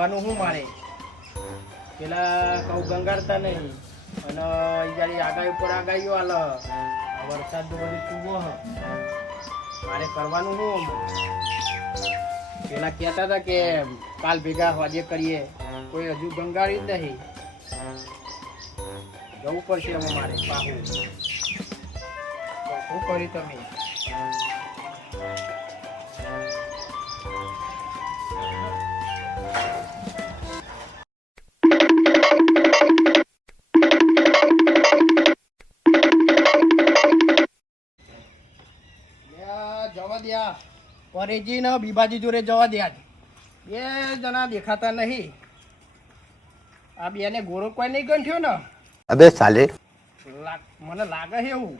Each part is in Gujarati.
કરવાનું શું મારે? પેલા કહું ગંગાડતા નહીં અને યારી આગાહી ઉપર આગાહીઓ હાલ વરસાદ બધું ચૂવો મારે કરવાનું શું? પેલા કહેતા હતા કે કાલ ભેગા વાજે કરીએ, કોઈ હજુ ગંગાડી જ નહીં. જવું પડશે હવે મારે પાહું. શું કર્યું તમે? જવા દ્યા પરેજી ને બીબાજી જોડે જવા દ્યા. બે જણા દેખાતા નહીં. આ બે ને ગોરો કોઈ નહીં ગંઠ્યો ને? અબે સાલે મને લાગે છે એવું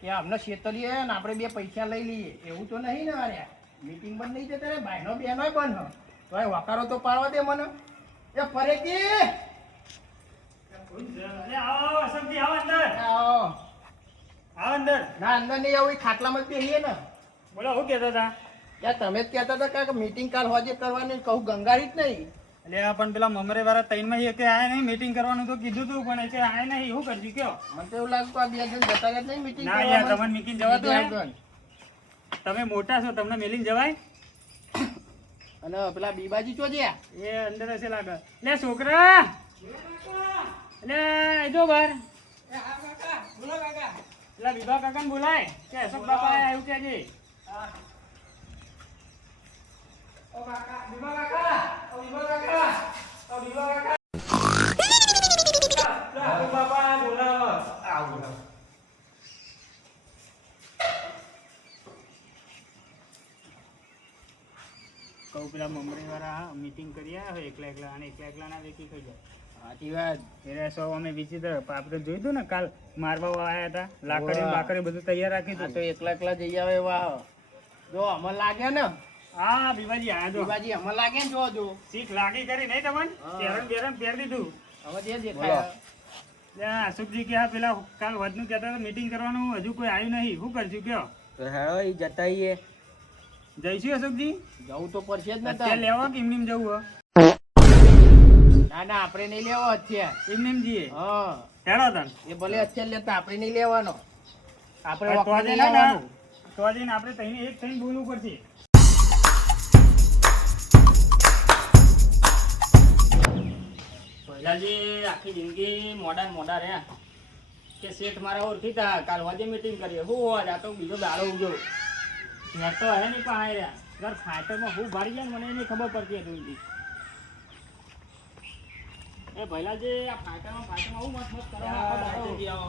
કે અમને છેતરીએ ને આપણે બે પૈસા લઈ લઈએ એવું તો નહીં ને? અરે મીટિંગ બંધ નહીં જતા રે ભાઈનો બેનો બંધ તો વકારો તો પાડવા દે મને. એ પરેજી ના અંદર નહીં આવું, ખાટલામાં જ બેસીએ ને. બોલો શું કહેતા હતા? યાર તમે જ કહેતા હતા કે મીટિંગ કાલ હોજે કરવાની, કહું ગંગારી જ નહીં. એટલે પણ પેલા મમરે વાળા ત્રણમાં એક આયા નહીં, મીટિંગ કરવાનું તો કીધું તું પણ એક આયા નહીં. શું કરશું કયો? મને તો એવું લાગતું આ બે જણ જતા રહ્યા નહીં મીટિંગ ના યાર, તમને મીટિંગ જવા દો. તમે મોટા છો, તમને મેલીને જવાય? અને પેલા બીબાજી ચો જ્યા એ અંદર હશે લાગે. લે છોકરા, લે જો બાર. પેલા વિભા કાકા ને બોલાય કે અશોક બાપા આવ્યું કે છે? કહું પેલા મમરી વાળા મીટિંગ કરી આવ્યા એકલા એકલા, અને એકલા એકલા ના વેચી ખાઈ જાય. સાચી વાત. ત્યારે સૌ અમે વિચિત્ર આપણે જોયું હતું ને કાલ મારવા આવ્યા હતા, લાકડી બાકડી બધું તૈયાર રાખી આ હતું. તો એકલા એકલા જઈ આવે એવા. જો અમર લાગે ને હા બીબાજી આયા જો. બીબાજી અમર લાગે ને જો જો શીખ લાગી કરી નહીં તમને? પહેરણ બેરણ પહેર દીધું. હવે જે દેખાય. અશોકજી કે આ પેલા કાલ વધનું કહેતા હતા મીટિંગ કરવાનું, હજુ કોઈ આવ્યું નહીં. શું કરશું કયો? તો હેડો ઈ જતાઈએ. જઈશું અશોકજી? જવું તો પડશે જ ને. અત્યારે લેવા કે એમનેમ જવું હો? ના ના આપણે નહીં લેવો અત્યારે. એમનેમ જઈએ? હા હેડો તન. એ ભલે અત્યારે લેતા આપણે નહીં લેવાનો. આપણે તો વખતે જઈને નહીં લેવાનું. તો જઈને આપણે તઈને એક થઈને બોલવું પડશે. પહેલાજી આખી જિંદગી મોડા ને મોડા રહ્યા કે શેઠ મારા ઓળખી તા કાલ વાજે મીટિંગ કરીએ. શું હોય આ તો બીજો દાડો ઉગ્યો શેઠ તો હે નહીં પણ રહ્યા ઘર ફાઈટરમાં હું ભારી જાય ને મને એની ખબર પડતી હતી. એ પહેલાજી આ ફાઈટરમાં હું મત કરવા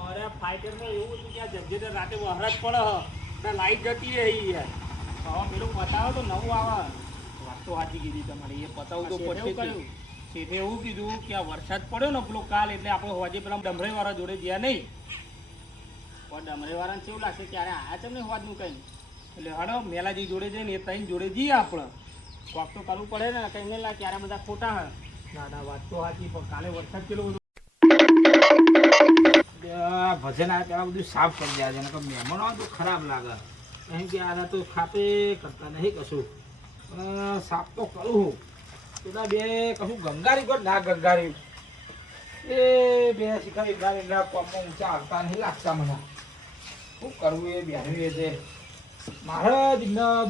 અરે ફાઈટરમાં એવું હતું કે આ જગ્યાએ રાતે વહરાજ પડે લાઈટ જતી રહી યાર. હવે પેલું બતાવો તો નવું આવે. વાત તો સાચી કીધી તમારી. એ પતાવું તો પડશે. કર્યું શેઠે એવું કીધું કે આ વરસાદ પડ્યો ને પેલો કાલ એટલે આપણે હોજે પેલા ડમરાઈ વાળા જોડે ગયા નહીં. પણ ડમરે વાળાને કેવું લાગશે ત્યારે આયા છે ને હોજનું કઈ? એટલે હડો મેલાજી જોડે જઈને એ ત્રણ જોડે જઈએ આપણે. કોક તો કરવું પડે ને કઈ નહીં લાગે ત્યારે બધા ખોટા હે. ના ના વાત તો સાચી પણ કાલે વરસાદ કેટલો બધો ભજન આ પેલા બધું સાફ કરી દે છે. મહેમાનો આવે તો ખરાબ લાગે એમ કે આ તો ખાતે કરતા નહીં કશું. સાફ તો કરું પેલા બે કશું ગંગારી કર ના ગંગારી એ બે શીખવી ગાડી ના કોમમાં ઊંચા આવતા નહીં લાગતા મને. શું કરવું એ બેનું એ છે મારે જ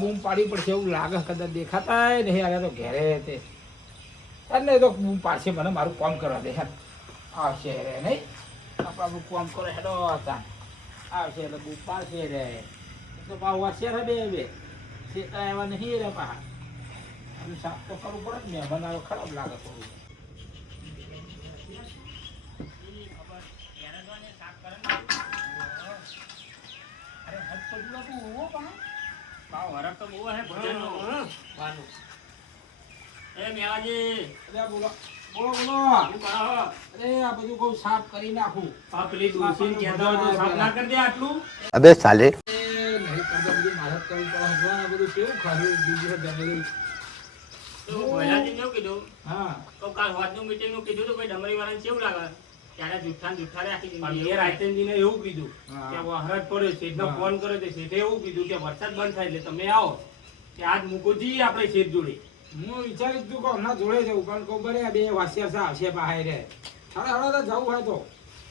બૂમ પાડવી પડશે એવું લાગે. કદાચ દેખાતા નહીં આવે તો ઘેરે તે ને તો બૂમ પાડશે મને. મારું કામ કરવા દે આવશે રે નહીં આપણું કામ કરો હેડો હતા આવશે એટલે બૂમ પાડશે રે. તો પાછું વાંચશે રે બે બે શેતા એવા નહીં રે પા. સાફ તો કરવું પડે ને મહેમાન ખરાબ લાગે થોડું. વરખ તો બહુ હે ભજનનો. એ મેવાજી બોલો બોલો બોલો. શું કરો? અરે આ બધું બહુ સાફ કરી નાખું. આ પેલી ડોસીને કહેતા હોય તો સાફ ના કરી દે આટલું? અબે સાલે નહીં કરતો બધી મદદ કરવી પડે. જો આ બધું કેવું ખાધું બીજું જમેલું. તો પહેલાથી કેવું કીધું? હા તો કાલ હોજનું મીટિંગનું કીધું તો કોઈ ડમરી વાળાને કેવું લાગે? ત્યારે જુઠ્ઠા રે આખી પણ જિંદગી. એ રાયચંદજીને એવું કીધું હા. કે વરસાદ પડ્યો શેઠનો હા. ફોન કર્યો તો શેઠે એવું કીધું કે વરસાદ બંધ થાય એટલે તમે આવો કે આજ મૂકો જઈએ આપણે શેઠ જોડે. હું વિચારી તું કહો ના જોડે જવું પણ કહું બરે આ બે વાસિયા સા આવશે પાહે રે હવે તો જવું હોય તો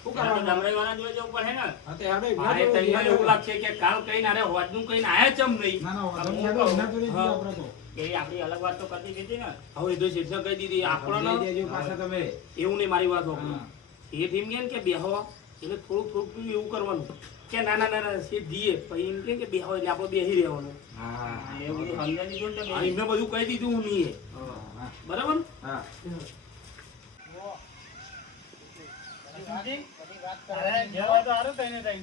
શું કરવાનું ડમરેવાળા જોડે જવું પડે ને હા તે હેડો મારે તઈને એવું લાગશે કે કાલ કઈ ના રે હોજનું કઈ ના આયા ચમ નહીં ના ના વાંધો નહીં, હેડો એના જોડે જઈએ આપણે તો કે આપણી અલગ વાત તો કરતી હતી ને. હવે તો શેઠને કહી દીધી આપણો લઈ દેજો પાછા તમે એવું નહીં મારી વાત હોકું હા. શેઠ એમ કે ને કે બેહો એટલે થોડું એવું કરવાનું કે ના ના ના ના શેઠ દીએ પછી એમ કે બેહો એટલે આપણે બેહી રહેવાનું હા એ બધું સમજાવી દીધું ને હા, તમે. એમને બધું કહી દીધું હું નહીં હા બરાબર હા અરે, ઘેર હોય તો હારું તઈને તઈ.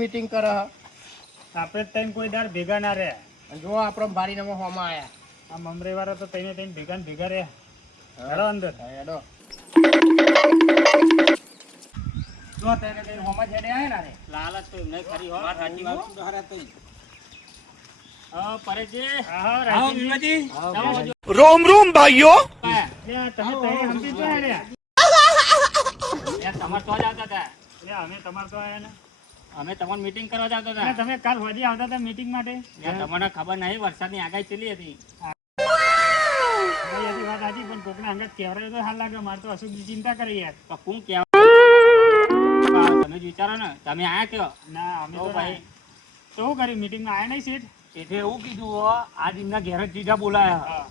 મીટિંગ કરે આપણે તઈને કોઈ દાડ ભેગા ના રહે. જો આપણો ભારી નામો હોમાં આયા આ મમરી વાળા તો તઈને તઈને ભેગા ને ભેગા રહે. હેડો અંદર. હેડો જો તઈને તઈને હોમાં છેડે આયા ને રે. લાલચ તો એમને ખરી હો. વાત સાચી હો. હારા તઈ હા, પરેશજી. હા, રાજજીભાઈ. ચાલો, જો. रोम रोम भाइयों લે, તમે તઈ સમજી તો હે લે. લે, તમાર તો જ આવતા હતા. લે, અમે તમાર તો આયા ને. અમે તમારી મીટિંગ કરવા જ આવતા હતા. લે, તમે કાલ હોજી આવતા હતા મીટિંગ માટે. લે, તમને ખબર નહીં વરસાદની આગાહી ચલી હતી. ભાઈ, હજી વાત સાચી, પણ કોકને અંગત કહેવરાય તો હાલ લાગે. મારે તો અશુભની ચિંતા કરી યાર. તો કોણ કહેવાય? તમે જ વિચારો ને. તમે આયા કયો? ના, અમે તો ભાઈ. તો શું કર્યું? મીટિંગમાં આયા નહીં સીટ? શેઠે એવું કીધું હો, આજ એમના ઘેર જ જીજા બોલાયા હા.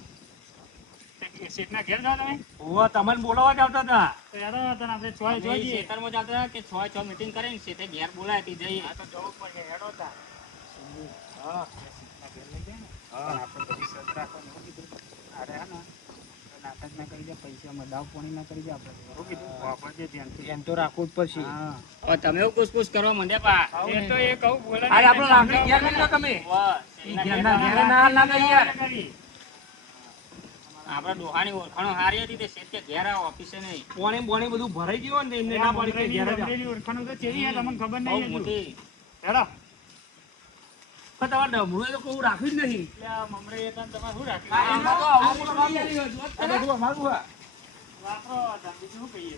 સીટના ઘેર જાઓ તમે? હોવા તમને બોલાવવા જ આવતા હતા તો યાર હતા ને આપણે છ જોઈએ. ખેતરમાં જ આવતા કે છ મીટિંગ કરીને સીધે ઘેર બોલાય તે જઈએ. આ તો જવું પડશે. હેડો તા. હા, સીટના ઘેર લઈ જાય ને. પણ આપણે બધી સજ રાખવાનું. શું કીધું? અરે હા ને, નાટક ના કરી દે, પૈસામાં દાવ પાણી ના કરી દે આપણે. શું કીધું? વાપરજે ધ્યાનથી. એમ તો રાખવું જ પડશે હા. હવે તમે એવું કુસકુસ કરવા માંડ્યા પા. એ તો એ કહું બોલે. આજે આપણો લાકડી ઘેર લઈ લો તમે ઘેરના ઘેરે ના લાગે યાર આપડા ડોહાની ઓળખાણો હારી હતી તે શેઠ કે ઘેર આવો ઓફિસે નહીં. પોણી બોણી બધું ભરાઈ ગયું ને એમને ના પાડી કે ઘેર જ આવો. ઓળખાણો તો ચેવી હે તમને ખબર બહુ નહીં મોટી. હેડો. પણ તમારે ડમરું એ તો કોઈ રાખ્યું જ નહીં એટલે આ મમરી હતા ને તમારે શું રાખ્યું? આમાં તો આવું બધું વાપરો. આ બધું અમારું હા વાપરો હતા, બીજું શું કહીએ?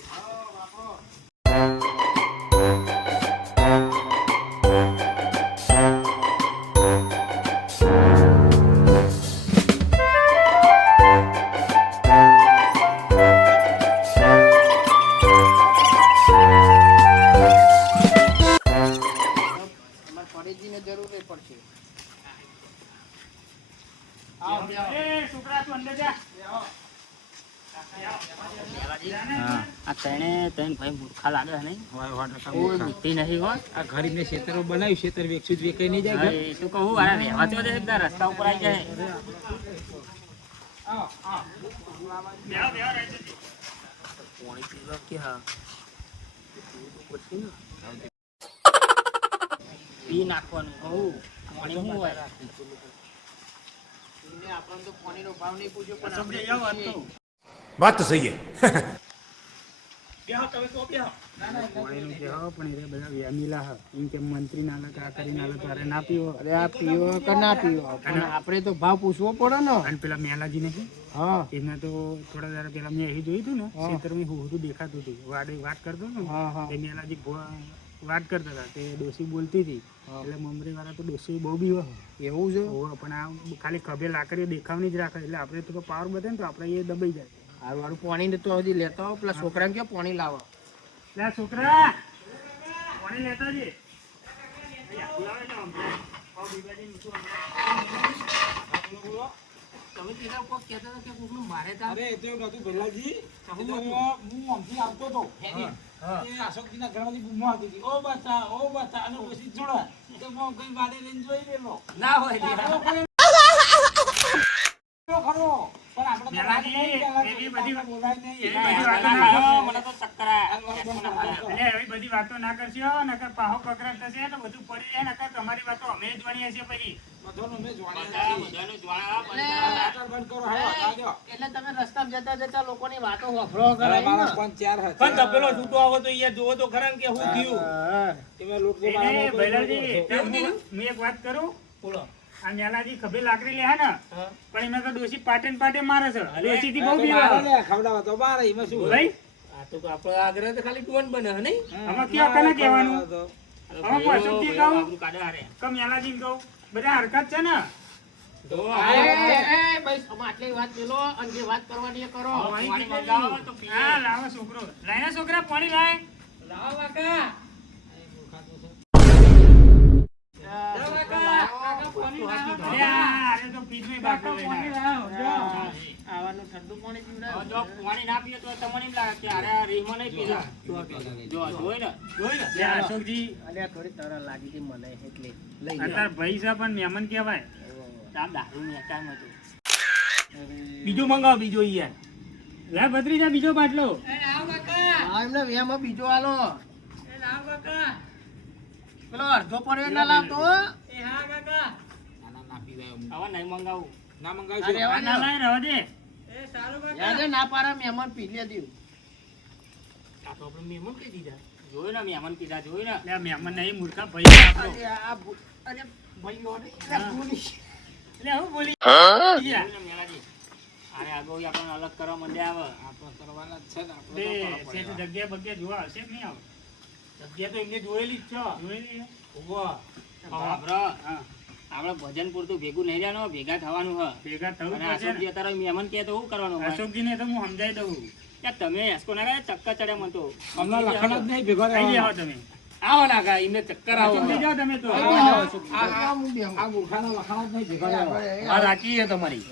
અમારે ફરીજીને જરૂર નહીં પડશે એ છોકરા તું અંદર જા. આ ત્રણ ભાઈ મૂર્ખા લાગે છે નહીં? કોઈ બુદ્ધિ નહીં હો. આ ગરીબને ખેતરો બનાવ્યું ખેતર વેચશું જ વેચાઈ નહીં જાય હા, એ તો કહું આ રહેવા દો ને, એકદમ રસ્તા ઉપર આવી જાય. બેહો, બેહો, રહેજો. પી નાખવાનું કહું. પાણી શું હોય? એને આપણને તો પાણીનો ભાવ નહીં પૂછ્યો પણ સમજે આપણે જાઓ વાત તો. बात तो सही है બેહો તમે તો બેહો. પાણીનું જે હો, પણ એ બધા વ્યામીલા હે. એમ કે મંત્રી ના લે કે આ કરી ના લે તો અરે ના પીવો. અરે આ પીવો કે ના પીવો પણ આપણે તો ભાવ પૂછવો પડે ને અને પેલા મેલાજી ને હા એને તો થોડા દાડા પેલા મેં અહીં જોયું હતું ને ખેતરમાં હું બધું દેખાતું હતું. વાત કરતો હતો હા હા ને એ મેલાજી વાત કરતા હતા તે ડોસી બોલતી હતી એટલે મમરી વાળા તો ડોસી બહુ બી એવું છે પણ આ ખાલી ખભે લાકડીઓ દેખાવની જ રાખે એટલે આપણે તો પાવર બતાવે ને તો આપણે એ દબાઈ જાય. આ વાળું પાણી તો હજી લેતા હો પેલા છોકરાને ક્યાં પાણી લાવો લે છોકરા પાણી લેતા જઈએ. તમે કીધા કોક કહેતા હતા કે કોકનું મારે તા અરે એ તો એવું નતું ભેલાજી એ તો હું આમથી આવતો હતો એ અશોકજીના ઘરમાંથી બૂમો આવતી હતી ઓ બતા અને પછી જોડા તો હું કઈ વાડે લઈને જોઈ લેલો ના હોય ખરો પણ આપણે તો રાત નહીં એવી બધી બોલાય નહીં એવી બધી વાતો ના કરો. મને તો ચક્કર આયા. એટલે એવી બધી વાતો ના કરશો નકર પાહો કકરાટ થશે તો બધું પડી જાય નકર તમારી વાતો અમે જ વણીએ છીએ પછી. બધાનું મેં જોવાના બધાનું જ્વાળા છે બંધ કરો હવે લાગ્યો એટલે તમે રસ્તામાં જતા જતા લોકોની વાતો વફરો કરે મારા પણ ચાર હતા પણ તપેલો છૂટો આવો તો યાર જોવો તો ખરા ને કે શું થયું તમે લોટ તો એ ભૈલાજી, હું એક વાત કરું. બોલો આ મેલાજી ખભે લાકડી લે હે ને પણ એમાં તો ડોસી પાટે ને પાટે મારે છે. ડોસી થી બહુ બીવા ખવડાવો તો બાર એમાં શું ભાઈ આ તો આપણો આગ્રહ તો ખાલી ટોન બને હે નહીં આમાં કયો કને કહેવાનું? હવે હું અશોકજી કહું આપણું કાઢે હારે કે મેલાજી કહું બધા હરકત છે ને તો ભાઈ આટલી વાત મેલો અને જે વાત કરવાની એ કરો. પાણી મંગાવો તો પીએ. હા લાવો છોકરો લાયા છોકરા પાણી લાય લાવો કાકા. અરે તો ફ્રીજમાં બાટલો લઈને આવ્યો. આવાનું ઠંડુ પાણી પીવડાવો. જો પાણી ના પીએ તો તમને એમ લાગે કે અરે આ રીહમાં નહીં પીધા જો જોઈ ને લે અશોકજી અલ્યા થોડી તરસ લાગી હતી મને એટલે લઈ અત્યારે ભાઈ છે પણ મહેમાન કહેવાય આમ દારૂ ની અચારમાં તો બીજું મંગાવો બીજો યાર લે ભત્રીજા બીજો બાટલો હા એમને વેમાં બીજો આલો. પેલો અડધો પડ્યો ના લાવતો. ના પીવાય અમુક. આવા નહીં મંગાવું ના અરે મંગાવશું એવા ના લાય રહો દે યાદ હે, ના પારા મહેમાન પી લે દીધું. આ તો આપણે મહેમાન કહી દીધા જોઈ ને મહેમાન કીધા જોઈ ને લે મહેમાન નહીં મૂર્ખા ભાઈ આપણો. અરે ભાઈઓ ને એટલે ભૂલી. એટલે હું બોલી જોઈ ને મેલાજી અરે આગળ આપણને અલગ કરવા માંડ્યા આવે આપણે કરવાના જ છે ને આપણે બે તો કરવા શેઠ પડે. જગ્યા બગ્યા જોવા આવશે કે નહીં આવે જગ્યા તો એમને જોયેલી જ છે જોઈ લઈએ ઉભો આપણે ભજન પૂરતું ભેગું નહીં રહેવાનું ભેગા થવાનું હ ભેગા થવું અને અશોકજી અત્યારે મહેમાન કહે તો શું કરવાનું અશોકજીને તો હું સમજાઈ દઉં કે તમે એસકો ના ગયા ચક્કર ચડ્યા મને તો હમણાં લખણ જ નહીં ભેગો થઈ રહેવાનો. જાઓ તમે આવો નાખા એમને ચક્કર આવો અશોકજી જાઓ તમે તો આ મૂર્ખાના લખણ જ નહીં ભેગો રહેવાનો. આ રાખી છે તમારી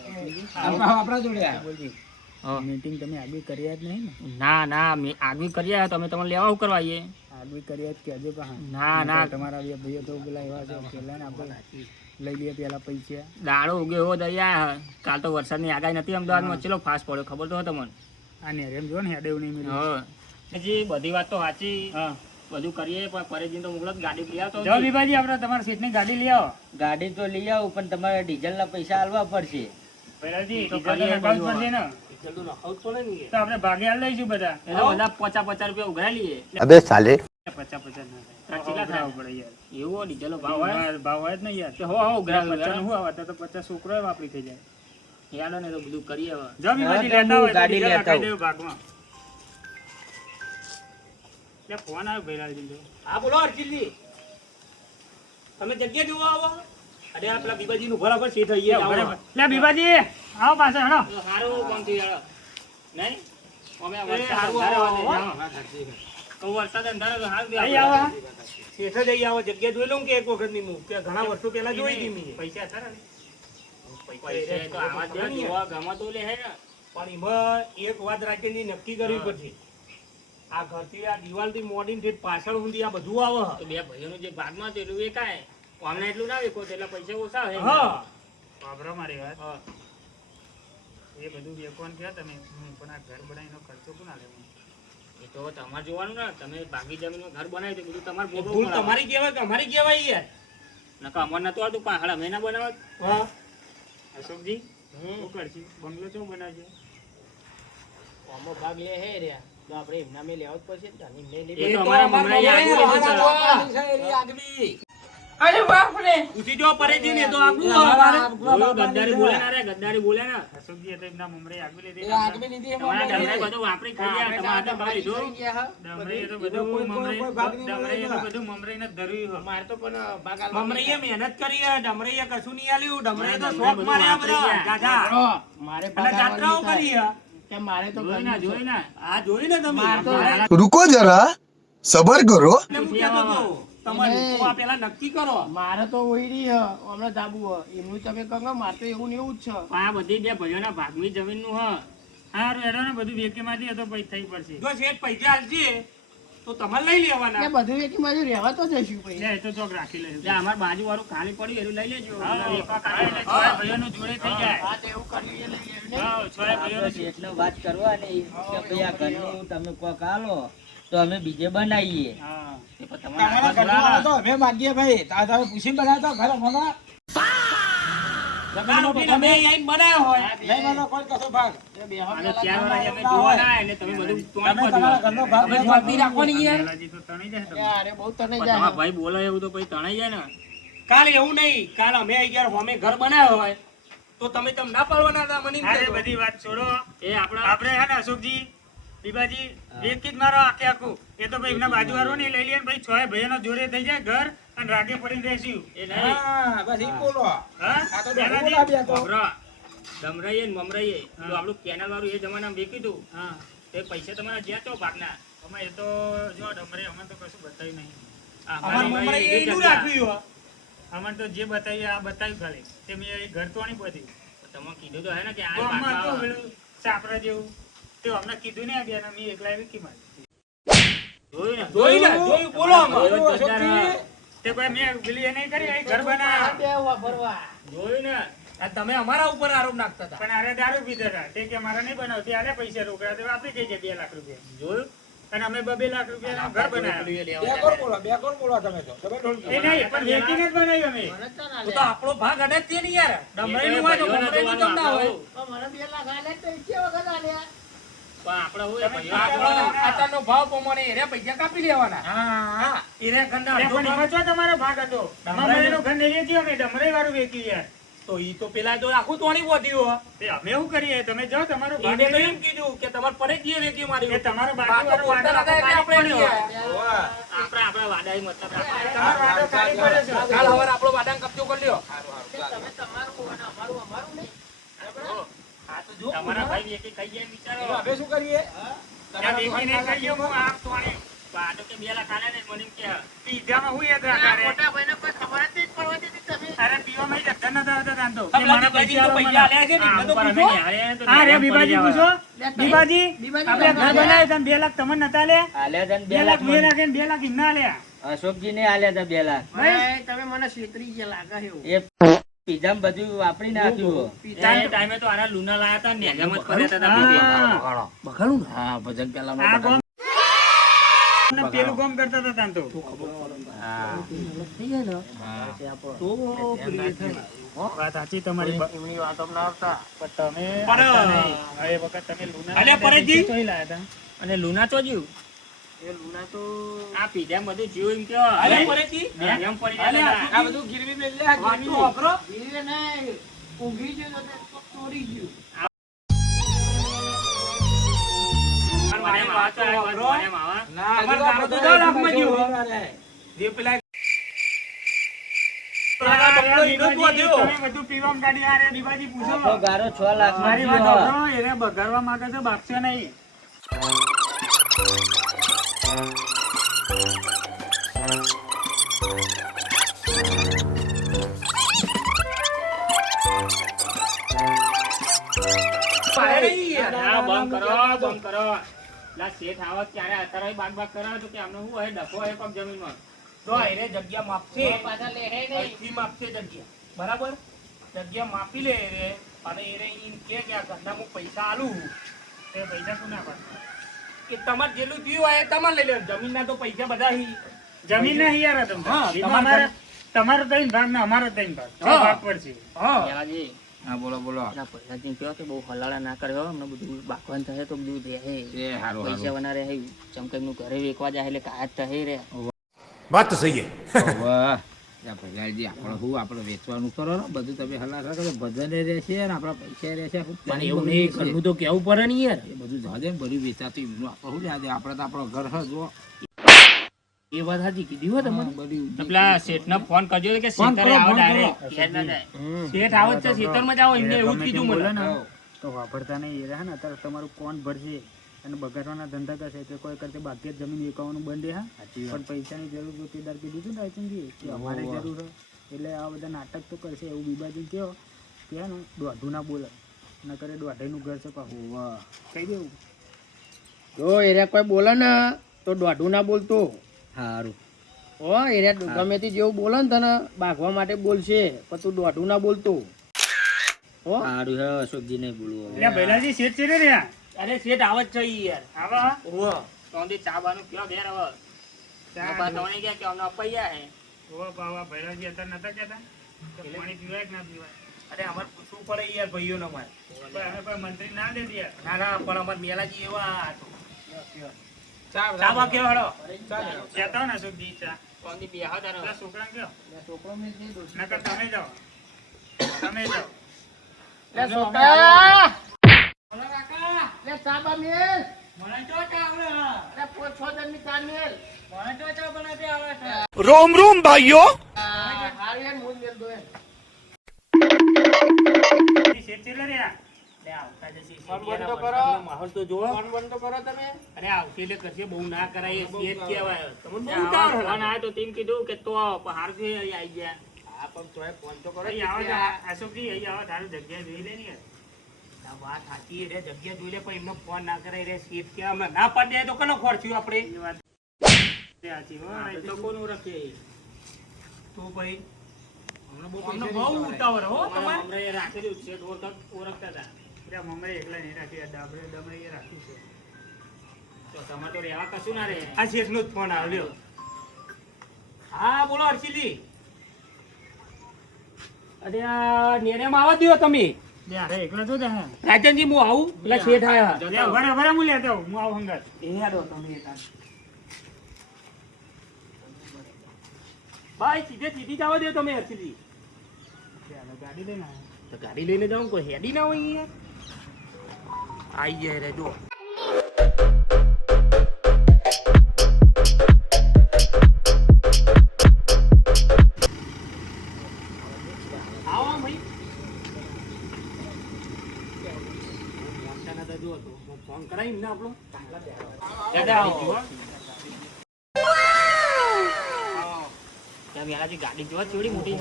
આપણા જોડે આવ્યા. મીટિંગ તમે આગળ કર્યા જ નહીં ને ના ના આગળ કર્યા તમે તમને લેવા શું કરવા આવીએ આગળ કર્યા જ કહેજો ના ના તમારા બે ભાઈઓ તો પેલા એવા છે પેલા ને આપણે લઈ લઈએ પેલા પૈસા દાડો ઉગે એવો દરિયા કાલ તો વરસાદની આગાહી નથી અમદાવાદમાં ચલો ફાસ્ટ પડ્યો ખબર તો હતો મને આ ને એમ જો ને હેડેવ નહીં મળ્યું જી બધી વાત તો સાચી બધું કરીએ પણ પરેજી તો મોકલો ગાડી લઈ આવતો જો વિભાજી આપણે તમારા સીટની ગાડી લઈ આવો ગાડી તો લઈ આવું પણ તમારે ડીઝલ ના પૈસા આલવા પડશે. પહેલાથી ડીઝલ નખાવવું પડશે ને જલ્દી નખાવું જ પડે ને તો આપણે ભાગે હાલ લઈશું બધા એટલે બધા 50 રૂપિયા ઉઘરાઈ લઈએ अबे साले 50 ના કેટલા થાય પડે યાર એવો ડીઝલનો ભાવ હોય જ નહીં યાર કે હો ઉઘરા 50 નું હું આવતા તો 50 છોકરો વાપરી થઈ જાય યાર ને તો બધું કરીએ હવે જો વિભાજી લેતા હોય ગાડી ડીઝલ લેતા નખાઈ દેવું ભાગમાં લે ફોન આવ્યો ભૈરાજી જો હા બોલો અર્જિતજી તમે જગ્યા જોવા આવો અરે આ પેલા બીબાજી નું ભરા પર સીટ થઈ ગયા લે વિભાજી આવો પાસે હણો સારું કોમ થી યાર નહીં અમે વરસાદ અંધારો તો હાલ અહીં આવો શેઠે જઈ આવો જગ્યા જોઈ લઉં કે એક વખત ની કે ઘણા વર્ષો પહેલા જોઈ હતી મેં પૈસા હતા ને પૈસા તો આવા દે જોવા ગમા તો લે હે ને પણ એમાં એક વાત રાખીને નક્કી કરવી પડશે આ ઘરથી આ દિવાલથી મોડીને પાછળ સુધી આ બધું આવે તો બે ભાઈઓનું જે ભાગમાં હતું એટલું વેકાય અમને એટલું ના વેકો એટલે પૈસા ઓછા હે હા બાબરો મારી વાત એ બધું વેકોન કે તમે પણ આ ઘર બનાવીનો ખર્ચો કોણ આલે એ તો તમારે જોવાનું ને તમે બાકી જમીનમાં ઘર બનાવી તો બધું તમારે ભૂલ તમારી કહેવાય કે અમારી કહેવાય યાર નકા અમાર નતું આવતું પાહડા મહિના બનાવત હા અશોકજી શું કરશી બંગલો ચો બનાવજો આમો ભાગ લે હે રે તો આપણે એમના મે લેવા જ પડશે ને તાની મે એ તો અમારા મમરાઈ આગવી. ઉઠી જો પરેજી ને તો આગું અમારે ગદ્દારી બોલે ના રે ગદ્દારી બોલે ના અશોકજી એટલે એમના મમરાઈ આગળ લીધી એ આગવી લીધી એમાં તમારા અમે. ડમરાઈ બધું વાપરી ખાઈ ગયા તમારા ડમરાઈ લીધું ડમરાઈ તો બધું મમરાઈ ડમરાઈ તો બધું મમરાઈ ને ધર્યું હો મારે તો પણ ભાગ ડમરૈયા મહેનત કરી હે ડમરૈયા કશું નહીં આલ્યું ડમરૈયા તો શોખ માર્યા બધા જાજા મારે અને જાત્રાઓ કરી હે કે મારે તો જોઈ ના જોઈ ના આ જોઈ ને તમે માર તો रुको जरा सबर करो એટલે હું કહેતો તો તમારે નહીં. તો આ પેલા નક્કી કરો મારે તો ઓઈડી હ હમણાં દાબુ હ એમનું તમે કહો મારે તો એવું ને એવું જ છે પણ આ બધી બે ભાઈઓના ભાગની જમીનનું હ હારું એડો ને બધું વેકીમાંથી તો પછી થઈ પડશે જો શેઠ પૈસા આલજે તો તમારે લઈ લેવાના એ બધું એક બાજુ રહેવા તો જઈશું પછી લે એ તો ચોક રાખી લેજો અમાર બાજુ વાળું ખાલી પડ્યું એનું લઈ લેજો એકા કાઢી એટલે છ ભાઈઓનું જોડે થઈ જાય હા તો એવું કરી લઈએ લઈ લેવું ને હા છ ભાઈઓનું એટલે વાત કરવાની કે ભાઈ આ ઘરનું તમે કોક આલો તો અમે બીજે બનાવીએ. હા એ પણ તમારા તમારે ઘરનો વાળો તો અમે માગીએ ભાઈ તમે પૂછીને બનાવતો ઘરે મને કાલ ઉઠીને અમે આઈને બનાવ્યો હોય નહીં મને કોઈ કશો ભાગ એ બેહો અને ચાર વાર અમે જોવા ના એટલે તમે બધું તોડ તમે તમારા ઘરનો ભાગ તમે શાંતિ રાખવાની યાર પહેલાથી તો તણાઈ જાય તમે અરે બહુ તને પણ જાય તમારા ભાઈ બોલે એવું તો પછી તણાઈ જાય ને કાલ એવું નહીં કાલ અમે યાર અમે ઘર બનાવ્યો હોય તો તમે ના પાડવાના હતા મને એમ અરે કહેજો. બધી વાત છોડો એ આપણે હે ને અશોકજી બીબાજી એક જ મારો આખે આખું એ તો ભાઈ એમના બાજુ વાળો નહીં લઈ લઈએ ને ભાઈ છ ભાઈઓનો જોડે થઈ જાય ઘર અને રાગે પડીને રહેશું એ નહીં હા બસ ઈ બોલો હા આ તો બેલાજી, બોલા બે તો વાપરો. ડમરાઈએ ને મમરાઈએ હા. પેલું આપણું કેનાલ વાળું એ જમાનામાં વેચ્યું હતું હા તે પૈસા તમારા જ્યાં તો ભાગના અમે એ તો જો ડમરે અમે તો કશું બતાવ્યું નહીં અમાર મમરા એનું રાખ્યું હો. અમને તો જે બતાવ્યું આ બતાવ્યું ખાલી તે મેં એ ઘર તો નહીં બધું તમે કીધું તો હે ને કે આ તો અમાર તો ભાગમાં પેલું સાપરા જેવું તે અમને કીધું ને આ બેન મેં એકલા એવી કિંમત જોયું ને જોઈ ને જોયું બોલો આમાં. જોયું જ જરા. તે કોઈ મેં પેલી એ નહીં કરી અહીં ઘર બનાવ્યા બેહવા ફરવા જોયું ને આ તમે અમારા ઉપર આરોપ નાખતા હતા. પણ અરે દારૂ પીધા હતા તે કે મારા નહીં બનાવતી આલે પૈસા રોકડા તે આપી કઈ છે 2 લાખ રૂપિયા જોયું અને અમે 2 લાખ રૂપિયા ઘર બનાવ્યા બે કોણ બોલો તમે તો તમે એ નહીં પણ વેચીને જ બનાવ્યું અમે મને તો ના તો લે તો આપણો ભાગ અડે જ છે ને યાર. ડમરાઈનું હોય તો મમરાઈનું કેમ ના હોય? મને 2 લાખ આલે તો ઈચ્છે વગર આલ્યા પણ આપણે હું એ તમે ભાઈઓ આપણો ખાતાનો ભાવ પ્રમાણે એરે પૈસા કાપી લેવાના. હા એરે ઘરના એ અડધો પણ ભાગ. એમાં શું તમારો ભાગ હતો ડમરાઈનું. ડમરાઈનું ઘર નહીં વેચ્યું અમે ડમરાઈ વાળું વેચ્યું યાર તો ઈ તો પેલા તો આખું તોણી વધ્યું હો. તે અમે શું કરીએ તમે જાઓ તમારો ભાગ એને તો લઈ એમ કીધું કે તમારે પડે જ વેચી મારી એ તમારો બાકી બાજુ વાળો પોતાના વાદા હતા એટલે આપણે પડ્યો. નહીં. આપણા વાડાઈ મતલબ રાખવા. તમારો વાદો ખાલી પડ્યો છે. કાલ સવારે આપણો વાદાનો કબજો કરી લ્યો. તમે તમારું અને અમારું અમારું નહીં આ તો જો તમારા ભાઈ વેચી ખાઈ જાય વિચારો હવે શું કરીએ ત્યાં વેચીને કરીએ હું આપ તોણી પાડો કે 2 લાખ આલે ને મને એમ કે પીધામાં હું યાદ રાખા રે મોટા ભાઈને કોઈ ખબર જ નહીં પડવા દીધી તમે અરે પીવામાં ય જતા નતા આવતા તાન તો તમે મારા લાગી તો પૈસા આલ્યા છે ને, હા, એમને તો ઉપર અમે પૂછો. ન્યારે અરે તો હા રે નરમ પડી બીબાજી જવા. પૂછો બીબાજી બીબાજી આપણે ઘર બનાવ્યા. બનાવ્યું તને 2 લાખ તમને નતા લે આલ્યા હતા ને 2 લાખ 2 2 લાખ ને 2 લાખ એમને આલ્યા અશોકજી ને આલ્યા હતા 2 લાખ ભાઈ તમે મને છેતરી ગયા લાગે એવું એ પીઝામ બધું વાપરી નાખ્યું એ ટાઈમે તો આના લુના લાયા હતા ને નેગામ જ કર્યા હતા હા. બગાડું ને. હા ભજન પેલા આ ગોમ ને પેલું ગોમ કરતા હતા તાન તો વાત સાચી તમારી એમની વાતો ના આવતા પણ તમે પણ આવતા નહીં. હવે એ વખત તમે લુના અલ્યા પરેશજી. ચોઈ લાયા હતા અને લુના તો જ્યું એ લુના તો આ પીઝામ બધું જ્યું એમ કયો અરે પરેશજી. નેગામ પડી અલે ગયા આ હતા. આ બધું ગીરવી મેલ લે વાત તો વાપરો. ધીરે નહીં ઊંઘી ગયું તો ચોરી ગયું મને એમ આવા તો આવ્યા, મને એમ આવા. ના અમારે હજુ દારૂ તો આપણે 10 લાખમાં હજુ જેવું. હજુ જે પેલા આ રે બધો ઈનો જ બીબાજી, વધ્યો. તમે બધું પીવામાં કાઢી આ રે બીબાજી પૂછો આપણો ગારો 6 લાખ મારી વાત સાંભળો, એને બગાડવા માંગે છે બાગશો નહીં બહાર નહીં યાર. ના, બંધ કરો બંધ કરો લા શેઠ આવત ક્યારે અત્યારે બાગ બાગ કરાવે તો કે આમને શું હોય ડખો હોય કોક જમીનમાં તો એને જગ્યા માપશે. પાછા લે હે નહીં અહીંથી માપશે જગ્યા. બરાબર જગ્યા માપી લે રે અને એને ઈમ કે આ ઘરના હું પૈસા આલું તે પૈસા કોને આપવાના? કે તમારે જેટલું થયું હોય એ તમારે લઈ લેવાનું. જમીનના તો પૈસા બધા હી. જમીન ના હિયારા તમે હા, તમારે તમારો ત્રણ ભાગ ને અમારો ત્રણ ભાગ છ હા. ભાગ પડશે હા પેલાજી હા બોલો બોલો એના પૈસાથી કહો કે બહુ હલાળા ના કર્યો અમને બધું બાકવાન થશે તો બધું રહે એ હારું પૈસા વના રહે ચમકઈનું ઘરે વેચવા જાય એટલે કાયદ થશે રે बात तो सही है વાહ યા ભૈયાજી આપણે શું આપણે વેચવાનું કરો ને બધું તમે હલા રાખો તો ભજને રહેશે ને આપણા પૈસા રહેશે આપણું પણ એવું નહીં ઘરનું તો કેવું પડે ને યાર. એ બધું જવા દે ને બધું વેચાતું એમનું આપણે શું યાદ આપણે તો આપણો ઘર હે જો એ વાત સાચી કીધી હો તમે. બધું પેલા શેઠને ફોન કરજો કે ફોન શેતરે કરો, આવો ફોન ડાયરેક્ટ કરો. ઘેર ના જાય શેઠ આવત છે ખેતરમાં જાઓ એમને એવું જ ગમે કીધું તેમ બોલે મને. ને તો વાપરતા નહીં એ રહે ને અત્યારે તમારું કોણ ભરશે અને બગાડવાના ધંધા કરશે તો કોઈ કરતે બાકી જ જમીન વેચવાનું બંધ હા પણ પૈસાની જરૂર તો તેદાર કીધું હતું ને રાયચંદજી કે અમારે જરૂર છે એટલે આ બધા નાટક તો કરશે એવું બીબાજી કહો કે હે ને દોઢું ના બોલે ન કરે દોઢાઈનું ઘર છે પાછું વાહ કહી દેવું જો એરિયા કોઈ બોલે ને તો દોઢું ના બોલતો સારું હો એરિયા ગમે તે જેવું બોલે ને તને બાગવા માટે બોલશે પણ તું દોઢું ના બોલતો હો સારું હે અશોકજી નહીં બોલવું એટલે ભૈલાજી શેઠ છે રહ્યા અરે શેઠ આવત છે ઈ યાર. આવા ઓહો. તો અંદી ચા બાનું કયો ઘેર હવે બાપા તોણી ગયા કે અમને અપાયા હે ઓવા બાવા ભૈલાજી અત્યારે નતા કહેતા કે પાણી પીવાય કે ના પીવાય અરે અમારે પૂછવું પડે યાર ભાઈઓને અમારે. પણ અમે કોઈ મંત્રી ના દે યાર ના ના પણ અમારે મેલાજી એવા હતો. ચા ચાબા કેવો હેડો. કહેતા હોય ને અશોકજી ચા તો અંદી બેહો તારે પેલા છોકરાને કહો છોકરો મેં જે દોસ્ત નકર તમે જાઓ તમે જાઓ લે છોકરા લે ચાબા મેલ મને તો આવડે હા અરે 5-6 જણની કાર મેલ. મને તો બનાવતી આવે છે रोम रोम भाइयों હારી હેન મૂળ મેલ દો હેન. શેઠ ચેલે રહ્યા લે આવતા જશે ફોન બંધ તો શેઠિયાના કરો. વરસાદનો માહોલ તો જુઓ. ફોન બંધ તો કરો તમે. અરે આવશે એટલે કરશે બહુ ના કરાય એ શેઠ કહેવાય તમને બહુ ફોન ઉતાવળ હે. આવ્યો તો તેમ કીધું કે તો હાર છે અહીં આવી ગયા હા પણ તોય ફોન તો કરો. અહીં આવો અશોકજી અહીં આવો તારું જગ્યા જોઈ લે ને આ વાત સાચી રે જગ્યા જોઈ લે પણ એમનો ફોન ના કરાય રે શેઠ કે હમણાં ના પાડી દે તો કનો ખોરચ્યું આપણે એ વાત સાચી હો આપણે તો કોનું રાખીએ તો ભાઈ હમણાં બહુ અમને પૈસા બહુ નહીં ઉતાવળ હો તમારે હમણાં એ રાખેલું છે ઓળખતા હતા એટલે મમરે એકલા નહીં રાખી ડાબરે ડમરે એ રાખ્યું છે તો તમારે તો રહેવા કશું ના રહે આ શેઠનો જ ફોન આવ્યો હા બોલો હર્ષિલજી અરે આ નેરેમાં આવવા દ્યો તમે બે અરે એકલા તો જા રાજનજી હું આવું પેલા શેઠ આવ્યા લે વરે હું લેતો હું આવું હંગાત એ હેડો તમે ભાઈ સીધી જવા દો તમે હર્ષિલજી ગાડી લઈને તો ગાડી લઈને જાઉં કોઈ હેડી ના હોય યાર આઈ જાય રે જો આવો ભાઈ મોટાના તો જો તો હું ફોન કરાવી ને આપણો દાદા આવો ત્યાં મેલાજી ગાડી જોવા ચોડી મોટી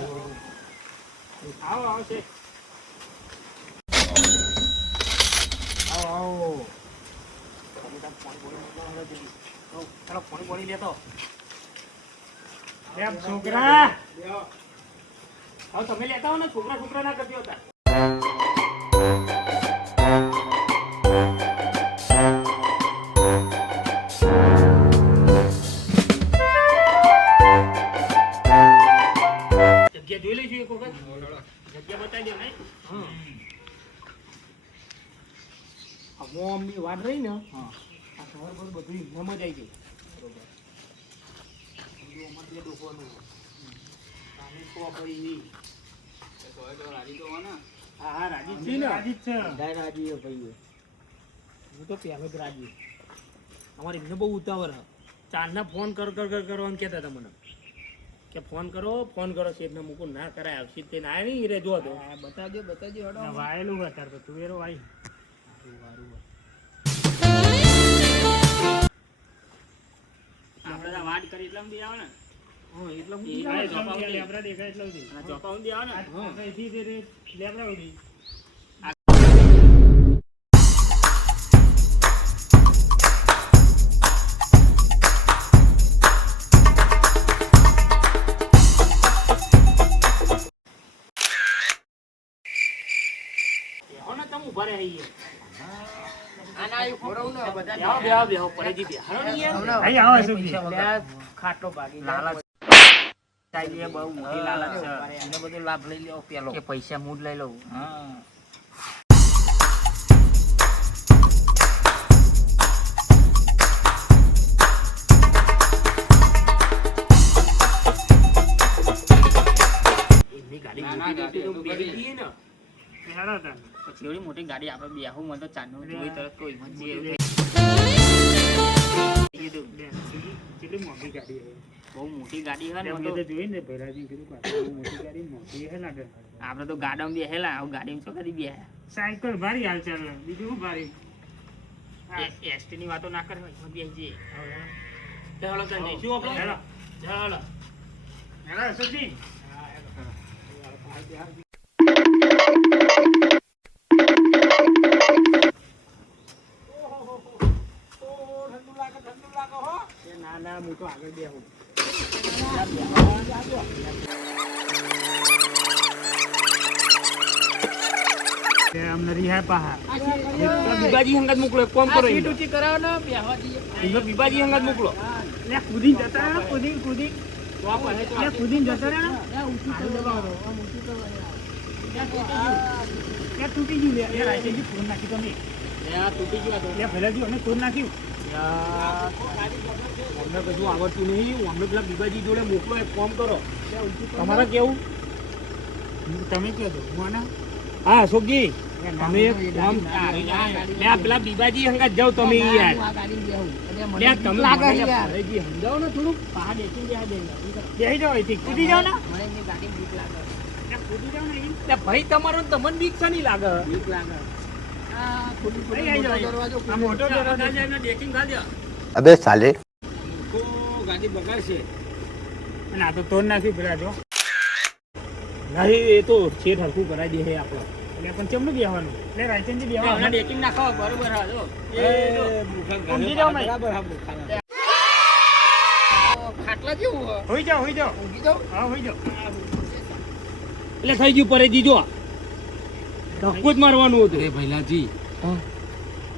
આવો આવો છે આવો ચાલો ફોન બોલી લેતો એમ છોકરા હવે તમે લેતા હો ને છોકરા ના કરતી હતા જગ્યા જોઈ લઈશું એક વખત જગ્યા બતાવી દો નહીં મોમની વાત રહી ને આ સવાર પર બધું એમનામ જ આવી જાય હા હા રાજી છે ને રાજી જ છે ડાય રાજી હે ભાઈ. હું તો પહેલો જ રાજી અમારે એમને બહુ ઉતાવળ હા ચારના ફોન કરવાનું કહેતા હતા મને કે ફોન કરો શેઠને મૂકું ના કરાય આવશે તે ના નહીં રે જો તો હા, બતાવજો હડો. વાયેલું હતા તો તુવેરો વાઈ આપણે તો વાટ કરી એટલે બી આવે ને હા એટલે હું લેબરા દેખાય એટલે સુધી ચોપા ઊંધી આવે ને આપણે અહીંથી તે લેબરા સુધી બેહો ને તમે ઊભા રહે અહીં. આના આવી ફોરવું ને બધા. બેહો પરેજી બેહાડો ને યાર. અહીં આવો સુખી લે, ખાટલો ભાગી જાય. લાલચ ચાલીએ બહુ મોટી લાલચ છે એને બધો લાભ લઈ લેવો પેલો. કે પૈસા હું જ લઈ લઉં હા. એમની ગાડી ના, મોટી ગાડી મોટી તો તો બેહી કરી. જઈએ ને. હેડો તાન. પછી એવડી મોટી ગાડી આપણે બેહું મને તો ચાંદનું જોઈ તરત કોઈ મજી લે. કીધું લે, કેટલી મોટી ગાડી છે. બહુ મોટી ગાડી હે ને એમ મને તો કીધું જોઈને ને ભૈરાજી કીધું કે આટલી બહુ મોટી ગાડી મોટી હે લાગે. આપણે તો ગાડામાં બેહેલા આવું ગાડીમાં શું કરી બેહ્યા સાયકલ ભારી હાલ ચાલ બીજું શું ભારી એસટી ની વાતો ના કરે એમાં બેસી જઈએ ચાલો તાન જઈશું આપણે. હેડો. ચાલો. હેડો સુખી એ ના ના હું તો આગળ બેહું અમને રિહાય પાહા બીબાજી હંગાત મોકલો એક કામ કરો સીટ એમને. ઊંચી કરાવો ને બેહવા દઈએ. એમને બીબાજી હંગાત મોકલો લે કૂદીને જતા રહે કૂદી તો આ પાસે તો લે કૂદીને જતા રહે ને લે, ઊંચી તો દબાવો. આમ ઊંચી તો લે તૂટી ગયું લે લે રાઈટેજી ફોન નાખી તો નહીં લે આ તૂટી ગયો આ તો. લે ભેલાજી અમે ફોન નાખ્યું યાર, અમને કશું આવડતું નહીં હું અમને પેલા બીબાજી જોડે મોકલો એક કામ કરો તમારે કેવું તમે કહો છો મને હા અશોકજી તમે એક કામ લે આ પેલા બીબાજી હંગાત જાઓ તમે યાર લે તમે લાગે મને યાર. ફરેજી સમજાવો ને થોડું પા દેખી બેહી જાઓ અહીંથી કૂદી જાઓ ને મને એમની ગાડી બીક લાગે લે કૂદી જાઓ ને અહીં. લે ભાઈ તમારો ને તમને બીક છે નહીં લાગે બીક લાગે આ ખુલ્લું ખુલ્લું અહીં આવી મોટો જાઓ. દરવાજો આ મોટો દરવાજો છે, એમને ડેકિંગ ખાલી દો. अबे साले તો ગાડી બગાડશે. અને આ તો તોડ નાખ્યું પેલા જો નહીં એ તો છેટ હરખું કરાવી દે છે આપણો એટલે પણ કેમનું બેહવાનું એટલે રાયચંદજી બેહવાનું ડેકિંગ નાખો બરોબર હા જો એ ભૂખા ઘરે ઊંઘી જાઓ ને. બરાબર હા ભૂખાના. ખાટલા જેવું હોય. હોઈ જાઓ હોઈ જાઓ ઊંઘી જાઉં? હા હોઈ જાઓ એટલે થઈ ગયું પરેજી જો ધક્કો જ મારવાનું હતું અરે ભૈલાજી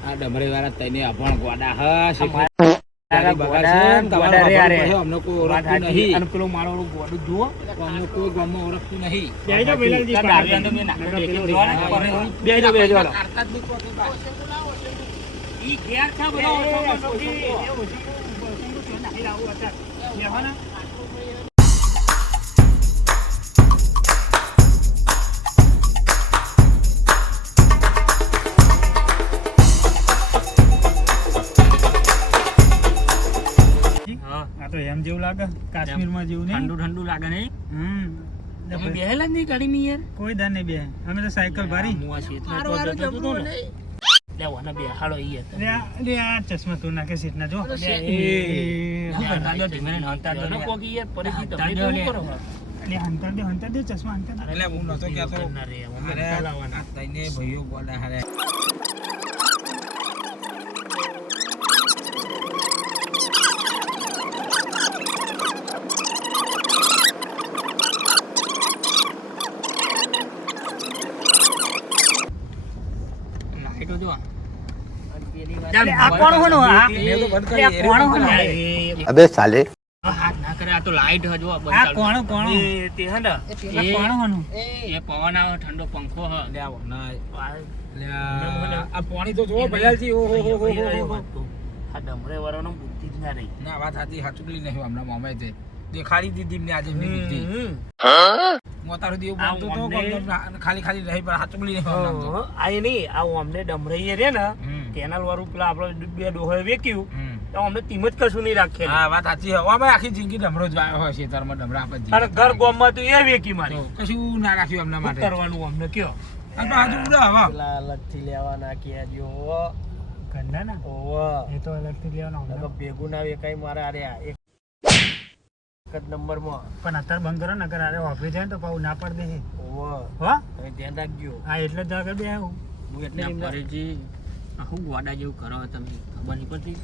આ ડમરે વાળા તઈને અભણ ગોડા હશે ગાડી બગાડશે ને તમારે ગોડા રે ખબર રે. પડે, અમને કોઈ વાત ઓળખતું સાચી. નહીં. અને પેલો મારો ગોડું જુઓ અમને કોઈ ગામમાં ઓળખતું નહીં. બેહી જાઓ વેલાલજી, તાર ગાડી અંદર મેં નાખ્યું, ડેકિંગ જોવા ને ખબર નહીં. બેહી જાઓ બેહી જાઓ કારતા જ નહીં કોકે બા. ઈ ઘેર છે બધો એ, ઓછો ઓછો, ઓછો. ઓછો. એ ઓછો, ઓછો નાખી લાવું અત્યારે. બેહવાના? આ તો એમ જેવું લાગે કાશ્મીરમાં જેવું નહીં ઠંડુ ઠંડુ લાગે નહીં તમે બેહેલા જ નહીં ગાડીમાં યાર કોઈ દર નહીં બે અમે તો સાયકલ ભારી હું આ ક્ષેત્રમાં મારો તો વારો જતો હતો જબરો ને. નહીં. લે ઓને બેહાડો ઈ હતા. લે આ ચશ્મા તું નાખે સીટના જો તો શેઠ. હંતા દો, ધીમે રહીને હંતા દો ને. ને કોકી યાર પરેજી હંતા તમે દો તો લે. શું કરો? એટલે હંતા દે ચશ્મા હંતા દે. એટલે હું નતો કહેતો. ના રે, અમે અરે, ચલાવવાના. આ તઈને ભાઈઓ ગોડા હારે. લાઈટો જો. અને પેલી વાત ચાલ, આ કોણ હોનો આ મેં તો બંધ એ આ કરી. કોણ હોનો अबे साले હાથ ના કરે, આ તો લાઈટ હજુ આ બંધ આ ચાલુ. કોણ કોણ એ તે હે ને એ આ પેલા કોણ હોનું એ પવન આવે, ઠંડો પંખો હ. લે આવો, ના. આ લે આ પાણી તો જોવો ભૈલાજી. ઓહો હો હો હો હો. આ ડમરે વાળાનો બુદ્ધિ જ ના રહી. ના વાત સાચી હાચુકલી નહીં હમણાં મોમાએ તે દેખાડી દીધી મને આજે મેં દીધી મોતારું દેવું આ બોલતો તો અમને- ખાલી ખાલી રહી પણ હાચુકલી નહીં હમણાં તો. આ એ નહીં આ અમને ડમરઈએ રે ને હમ. કેનાલ વાળું પેલા આપણે બે ડોહે વેક્યું હમ. તો અમને ટીમ જ કશું નહીં રાખે હા વાત સાચી છે. અમે આખી જિંદગી ડમરો જ વાયો હોય ખેતરમાં ડમરા આપણે જ અને ઘર ગોમમાં તો એ વેકી મારી તો કશું ના રાખ્યું એમના શું માટે કરવાનું અમને કયો અને પાછું ઉડા હવા. પેલા અલગથી લેવાના ક્યાં જો ગંડા ના ઓવા એ તો અલગથી લેવાનો તો ભેગું ના વેકાઈ મારે અરે આ એક જ નંબરમાં પણ અત્યારે બંધ કરો નકર આરે વાપરી જાય ને તો પાછું ના પડ દે ઓવા હો તમે ધ્યાન રાખજો હા એટલે જ આગળ બે આવું હું એટલે ના એમને- પરેજી, આ શું ગોડા જેવું કરો તમે, ખબર નહીં પડતી.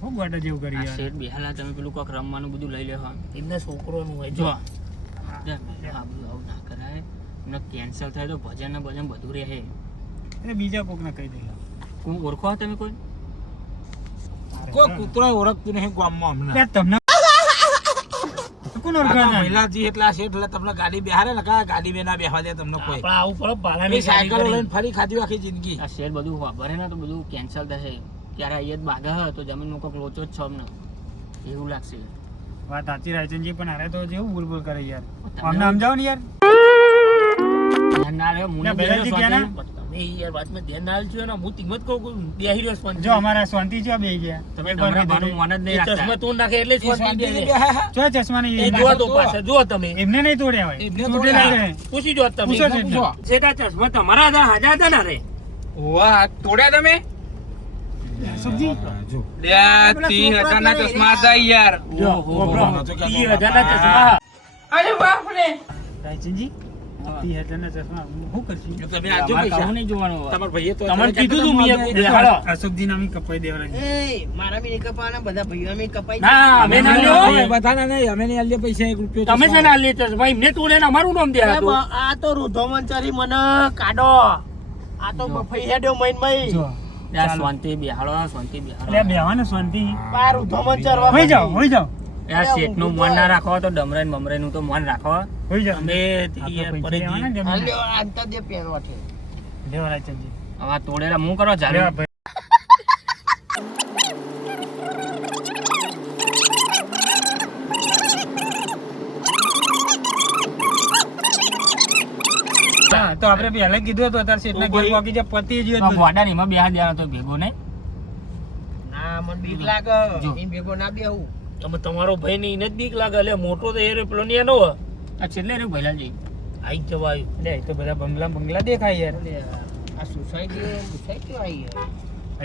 હું ગોડા જેવું કરી આ યાર શેઠ બેહાલા તમે પેલું કોક રમવાનું બધું લઈ લેવા. એમને છોકરોનું હોય જો જો આ બધું આવું ના કરાય. એમને કેન્સલ થાય તો ભજન ને ભજન બધું રહે. એટલે બીજા કોકને કહી દે કોણ ઓળખો તમે કોઈ? કોઈ કૂતરો ઓળખતું નહીં ગામમાં હમણાં. એટલે તમને કોણ આ તો ઓળખાય મહિલાજી એટલા શેઠ એટલે તમને ગાડી બેહારે ને કા ગાડી બે ના બેહવા દે તમને કોઈ. આપણા આવું પર મેં ભાડાની સાયકલો ગાડી લઈને ફરી ખાધી આખી જિંદગી. આ શેર બધું વાપરે ને તો બધું કેન્સલ થશે. ત્યારે અહીંયા જ બાધા હોય તો જમીનમાં કોઈક લોચો જ છો અમને એવું લાગશે. વાત સાચી રાયચંદજી પણ અરે તો જેવું બોલ કરે યાર તમે અમને સમજાવો ને યાર ધ્યાન ના રહે, મુને ના, પહેલાથી બેસો ગયા તમે. તમે યાર વાતમાં ધ્યાન ના આલજો ને હું ટીમ જ કહું છું બેહી રહ્યો સ્પંજ જો અમારા શાંતિ છે બે ગયા તમે એક વાર તમારા કીધું ભાનું મન જ એ નહીં ચશ્મા રાખતા. તું નાખે એટલે એ શાંતિથી સ્પંજ બેહા. જો ચશ્મા એ નહીં જુઓ તો પાછળ જુઓ તમે એમને નહીં તોડ્યા હોય એમને તૂટેલા તોડ્યા. છે. પૂછી જો તમે પૂછો છે પૂછો. સેટા ચશ્મા તમારા હતા હાજા હતા ને રે વાહ, તોડ્યા તમે? સુખજી જો. લે, 30,000 ના ચશ્મા હતા યાર. જો ઓહો, તો ક્યાં 30,000 ના ચશ્મા રાયચંદજી 30,000 ના ચશ્મા હું કરશું તમે આપજો અમારે પૈસા. કહું નહીં જોવાનું હવે. તમારા ભાઈએ તો તમને કીધું તું મેં તમારે બેહાડો. અશોકજી નામી કપાઈ દેવરા એ મારા બી નહીં કપાવાના બધા ભાઈઓ અમે કપાઈ ના અમે ના લ્યો અમે બધાના નહીં, અમે નહીં આલીએ પૈસા 1 રૂપિયો તમે છે ચશ્મા. ના લેતો ભાઈ એમને તું લઈને અમારું નામ દે જાય. આ તો રૂધોમંચરી મને કાઢો આ તો બફાઈ હેડ્યો મઈન મઈ જો ત્યાં શાંતિ બેહાડો, શાંતિ એટલે બેહાડો. બેહવાને શાંતિ આ રૂધોમંચર હોઈ જાઓ હોઈ જાઓ આ શેઠનું મન ના રાખો તો ડમરાઈ મમરાઈનું તો મન રાખો. હોઈ જાઓ અમે આપણે યાર પૈસા પરેજી લેવાના જમીન. હાલ્યો આંતા દે પેનવા છે લેવા રાયચંદજી હવે આ તોડેલા હું કરો ચાલુ. લેવા ભાઈ તો આપણે પહેલા કીધું હતું અત્યારે શેઠના ઘેર પહોંચી જાય પતી જ તો મોડા એમાં બેહા દેવાનો તો ભેગો નહીં ના મને બીક લાગે જો. એ ભેગો ના બેહું. તમે તમારો ભાઈ ને એને જ બીક લાગે એટલે મોટો તો એ પેલો ને એનો હે. આ છેલ્લે રહ્યું ભૈલાલજી આઈ જવાયું એટલે એ તો બધા બંગલા દેખાય યાર એટલે આ સોસાયટી આવી યાર.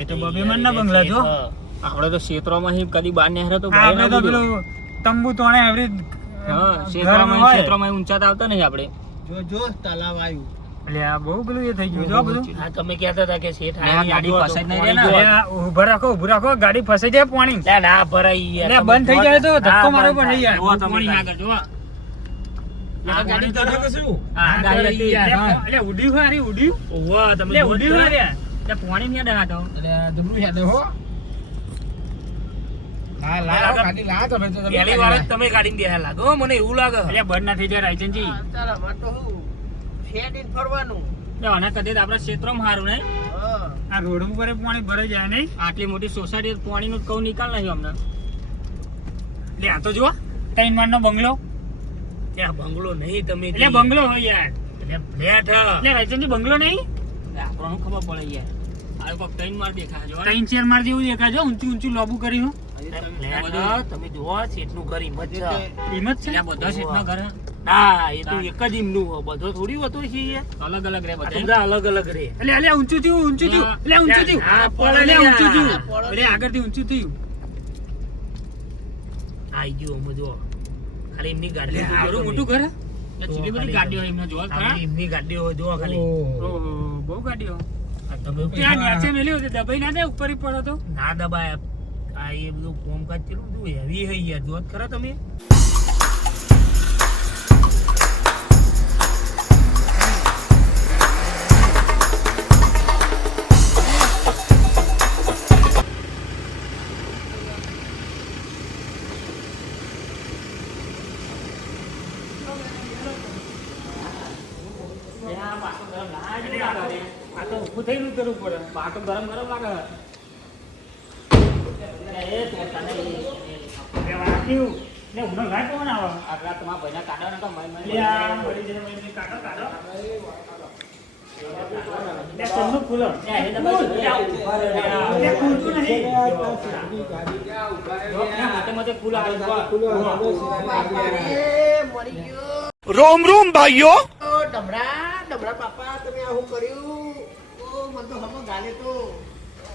એ તો બબીમાનના બંગલા જો આપણે તો ક્ષેત્રોમાં હી કદી બહાર નહીં તો આપણે તો પેલું તંબુ તોણે એવરી હા ઘરમાં હોય. ક્ષેત્રોમાં ઊંચા તો આવતા નહીં આપણે જો તલાવ આવ્યું. એટલે આ બહુ પેલું એ થઈ ગયું જો આ બધું. હા તમે કહેતા હતા કે શેઠ લે, આ ગાડી ફસાઈ જ નહીં રહે ને. અરે આ ઊભું રાખો ગાડી ફસાઈ જાય પાણી લે ના ભરાઈ યાર. એટલે બંધ થઈ જાય તો ધક્કો હા, મારવો બંધ પડે યાર થાય. પાણી આગળ જો આ ગાડી તો શું આ ગાડી હતી. એટલે ઉડ્યું હારી ઉડ્યું ઓવા તમે એટલે જોત ઉડ્યું ખરા? હારી એટલે પાણી નહીં ડહાતો એટલે જબરું હેડે હો ગાડી લા તમે તો પહેલી વાર જ તમે ગાડી બેહા લાગો હો, મને એવું લાગે. એટલે બંધ ના થઈ જાય રાયચંદજી ચાલ અમાર તો હું શેડ ઇન ફરવાનું. એટલે આના કદી આપણા ક્ષેત્રમાં સારું નહીં હા. આ રોડ ઉપર પાણી ભરાઈ જાય નહીં આટલી મોટી સોસાયટી પાણીનો કઉ નિકાલ નહીં અમને એટલે આ તો જો 3 માળનો બંગલો ત્યાં બંગલો નહીં તમે એટલે બંગલો હોય યાર એટલે ફ્લેટ હ. એટલે રાયચંદજી બંગલો નહીં એટલે આપણને ખબર પડે યાર આ કોક ટ્રેન માર દેખાય જો 3-4 માળ જેવું દેખાય છે ઊંચું લોબુ કર્યું ફ્લેટ હ. તમે જોવો શેઠનું ઘર એમ જ છે. હિંમત છે એટલે બધા સીટના ઘર ના એ તો એક જ એમનું હ. બધો થોડી હોતો છે યાર. અલગ અલગ રે આ તો બધા બધા અલગ અલગ રે. એટલે ઊંચું થયું એટલે ઊંચું થયું હા, એટલે ઊંચું થયું પડે એટલે આગળથી ઊંચું થયું આઈ ગયું અમે જો ખાલી એમની ગાડી એટલે આવડું મોટું ઘર હે? કેટલી બધી ગાડીઓ એમને જોવા ખરા એમની ગાડીઓ જોવા ખાલી. ઓહો બહુ ગાડીઓ આ તમે ત્યાં નીચે મેલ્યો તો દબાઈ ના દે ઉપર પડો તો ના દબાય. આ એ બધું કોમકાજ કેટલું બધું હેવી હઈ યાર. જોત ખરા તમે. આ તો ઊભું થઈને કરવું પડે પાટો ગરમ લાગે એ તો તને એટલે વાગ્યું ને ઊનો લાય કોણ આવે આટલા તમારા ભાઈના કાઢો ને તો એટલે આ મળી જાય મળી કાઢો એટલે ચંદુ ખુલ્લો એટલે ખુલતું નહીં મોટે ફૂલ આવે મરી ગયો. रोम रोम भाइयों ડમરા બાપા તમે આવું કર્યું. ઓ મને તો હમો ગાલે તો.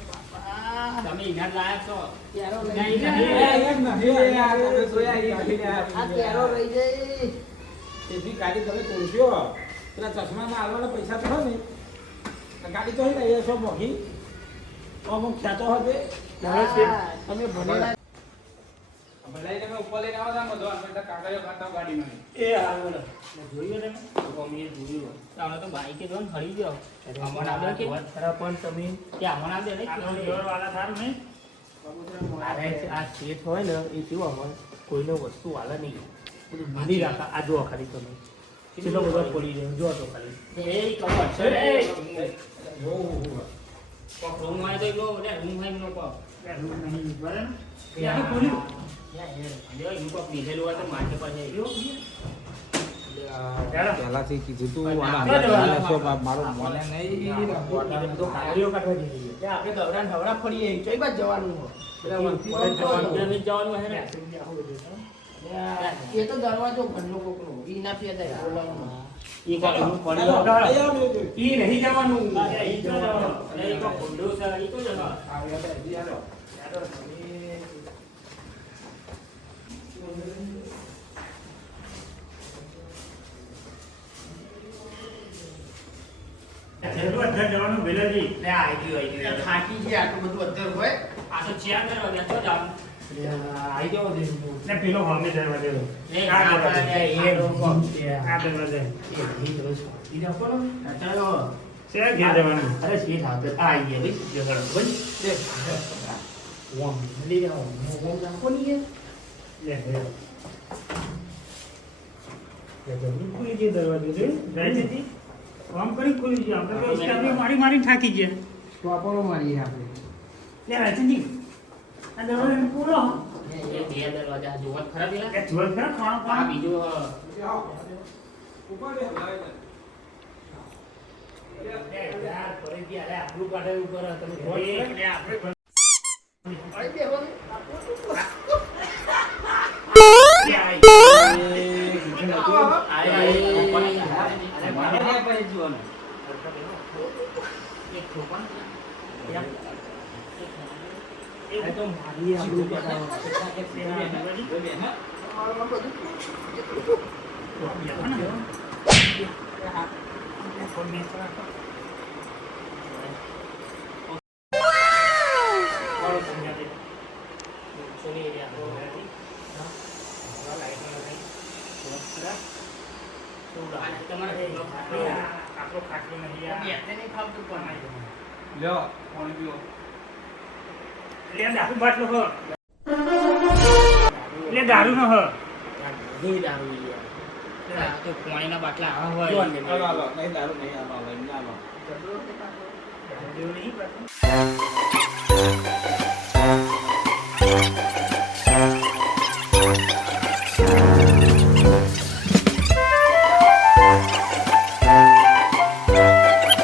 બાપા તમે ઇનામ લાયક છો ત્યારો લઈ નહીં, જાય. નહીં. આ ત્યારો રહી જાય. તેથી ગાડી તમે તોડશો પેલા ચશ્મામાં આવવાના પૈસા તો હોય ને આ ગાડી તો હોય ને એ સો મોઘી અમુક ખ્યાતો હશે હા, તમે ભણેલા ભલાઈ તમે ઉપર લઈને આવો છો બધો આપણે કાગળિયો કાઢતા ગાડીમાં એ હાલ બોલો જોયું તમે અમે જોયું. આપણે તો બાઈકે જો ને ખરી ગયો અમણ આવે કે વાત ખરા પણ તમે કે અમણ આવે ને આ તો જોર વાળા સારું નહીં આ શેઠ હોય ને એ કેવું અમારે કોઈને વસ્તુ વાલે નહીં. બધું ભૂલી રાખા. આ જો ખાલી તમે કેટલો બધો પડી રહ્યો જો તો ખાલી. એ કવર છે રે રૂમ માં તો એટલો ને રૂમ માં નો કો બરાબર યાર ખોલ્યું લ્યો ઈ કો લીધેલું હોય તો માથે પાસે પહેલાથી કીધું તું મારો મને નહીં બધો કાગળિયો કાઢવા જઈએ. ત્યાં આપણે દવડા ને ઢવડા ફરીએ કઈ બાજુ જવાનું હોય? જવાનું જવાનું હે ને એ તો દરવાજો ઘરનો કોકનો ઈ ના પેદા બોલાવવાનું. ઈ કાલે હું પડ્યો ઈ નહીં જવાનું ઈ તો જવાનું ઈ કો ખુંડો છે ઈ તો જવાનું જવાનું ભેલાજી લે આઈ ગયું. થાકી ગયા આટલું બધું અધર હોય. આ તો ચિયા કરવા ગયા તો જવાનું આઈ જવો દે. ને પેલો સામે જવા દેલો એ આ આપણે એ લોકો આ દરવાજે ઈ લોકો નો ચાલો. છે ઘેર જવાનું અરે શેઠ આગળ આઈ ગયા ભાઈ. જગડ ભાઈ. ઓમ લઈ જાઓ. ઓમ નાખો ની યાર. લે જલ્દી ખુલી ગઈ દરવાજો રે જાય છે આમ કરી ખુલી ગઈ આપણે તો સ્ટાફને મારી થાકી ગયા સ્ટોપરો મારીએ આપણે. લે રાજનજી આ દરવાજો પૂરો એ બે દરવાજા જોવા ખરા પેલા એ જોર ખરા ખાણો આ પાણી બીજો ફરીથી અરે આબરૂ કાઢે એવું કરે તમે જોઈ એટલે આપણે એ તો મારી આબરૂ કાઢે આપણો ખાટલો નહીં લ્યો પાણી પીવો લે દારૂ બાટલો હ લે દારૂ નો હ નહીં દારૂ યાર તો પાણીના બાટલા આવા હોય હાલો હાલો નહીં દારૂ નહીં હાલો એમને હાલો એવું નહીં પાછું.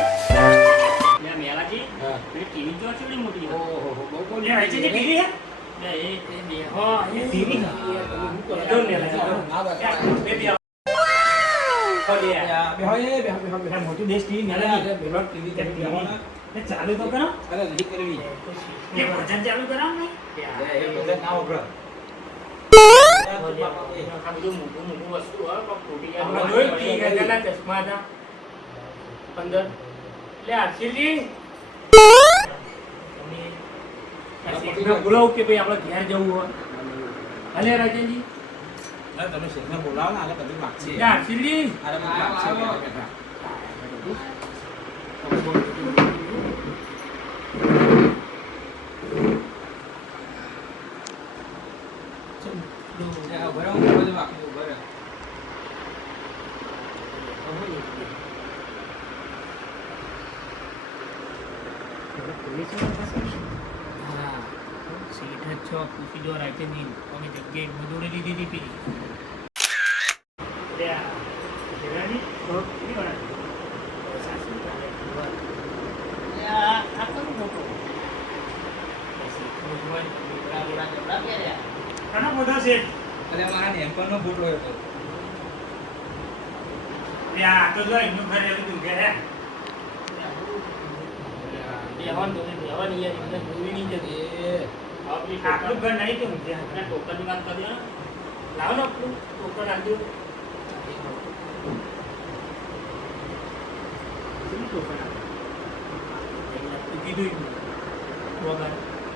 લે મેલાજી હા પેલી ટીવી જો છે મોટી હ. ઓહો બહુ બહુ લે હજી ટીવી હે લે એ બે હા એ ટીવી જો મેલાજી જો ના બસ બે બે મોટી દેશ ટીવી અરે પેલો ટીવી ચાલુ તો કરો અરે નહીં કરવી એ ભજન ચાલુ કરાવ ને એ બધા ના વગર આ બધું મોટું મોટું વસ્તુ હોય પણ તૂટી જાય આપણે જોઈ ટી ગયેલા ચશ્મા હતા અંદર લે આશીષજી તમે બોલાવો કે ભાઈ આપણે ઘેર જવું હોય હલે રાજનજી અરે તમે શેખને બોલાવો ને આલે બધું માગશે લે આશીષજી અરે બધું માગશે બેઠા બધું માગશે ઉભા રહે હા સીટ જ છો પૂછી જો રાજનજી અમે જગ્યાએ મજૂરી લીધી હતી પેલી લે આ શેરાજી તો કેટલી વાર ઘણો બધો છે અરે મારા નેમ્પરનો ફોટો હતો લે આ તો જો એમનું ઘર એવું તું કે હે આપણું ઘર નહીં કેવું છે આપણે ટોકનની વાત કરીએ ને. લાવો ને આપણું ટોકન આપજો શું ટોકન આપ્યું? કીધું વગર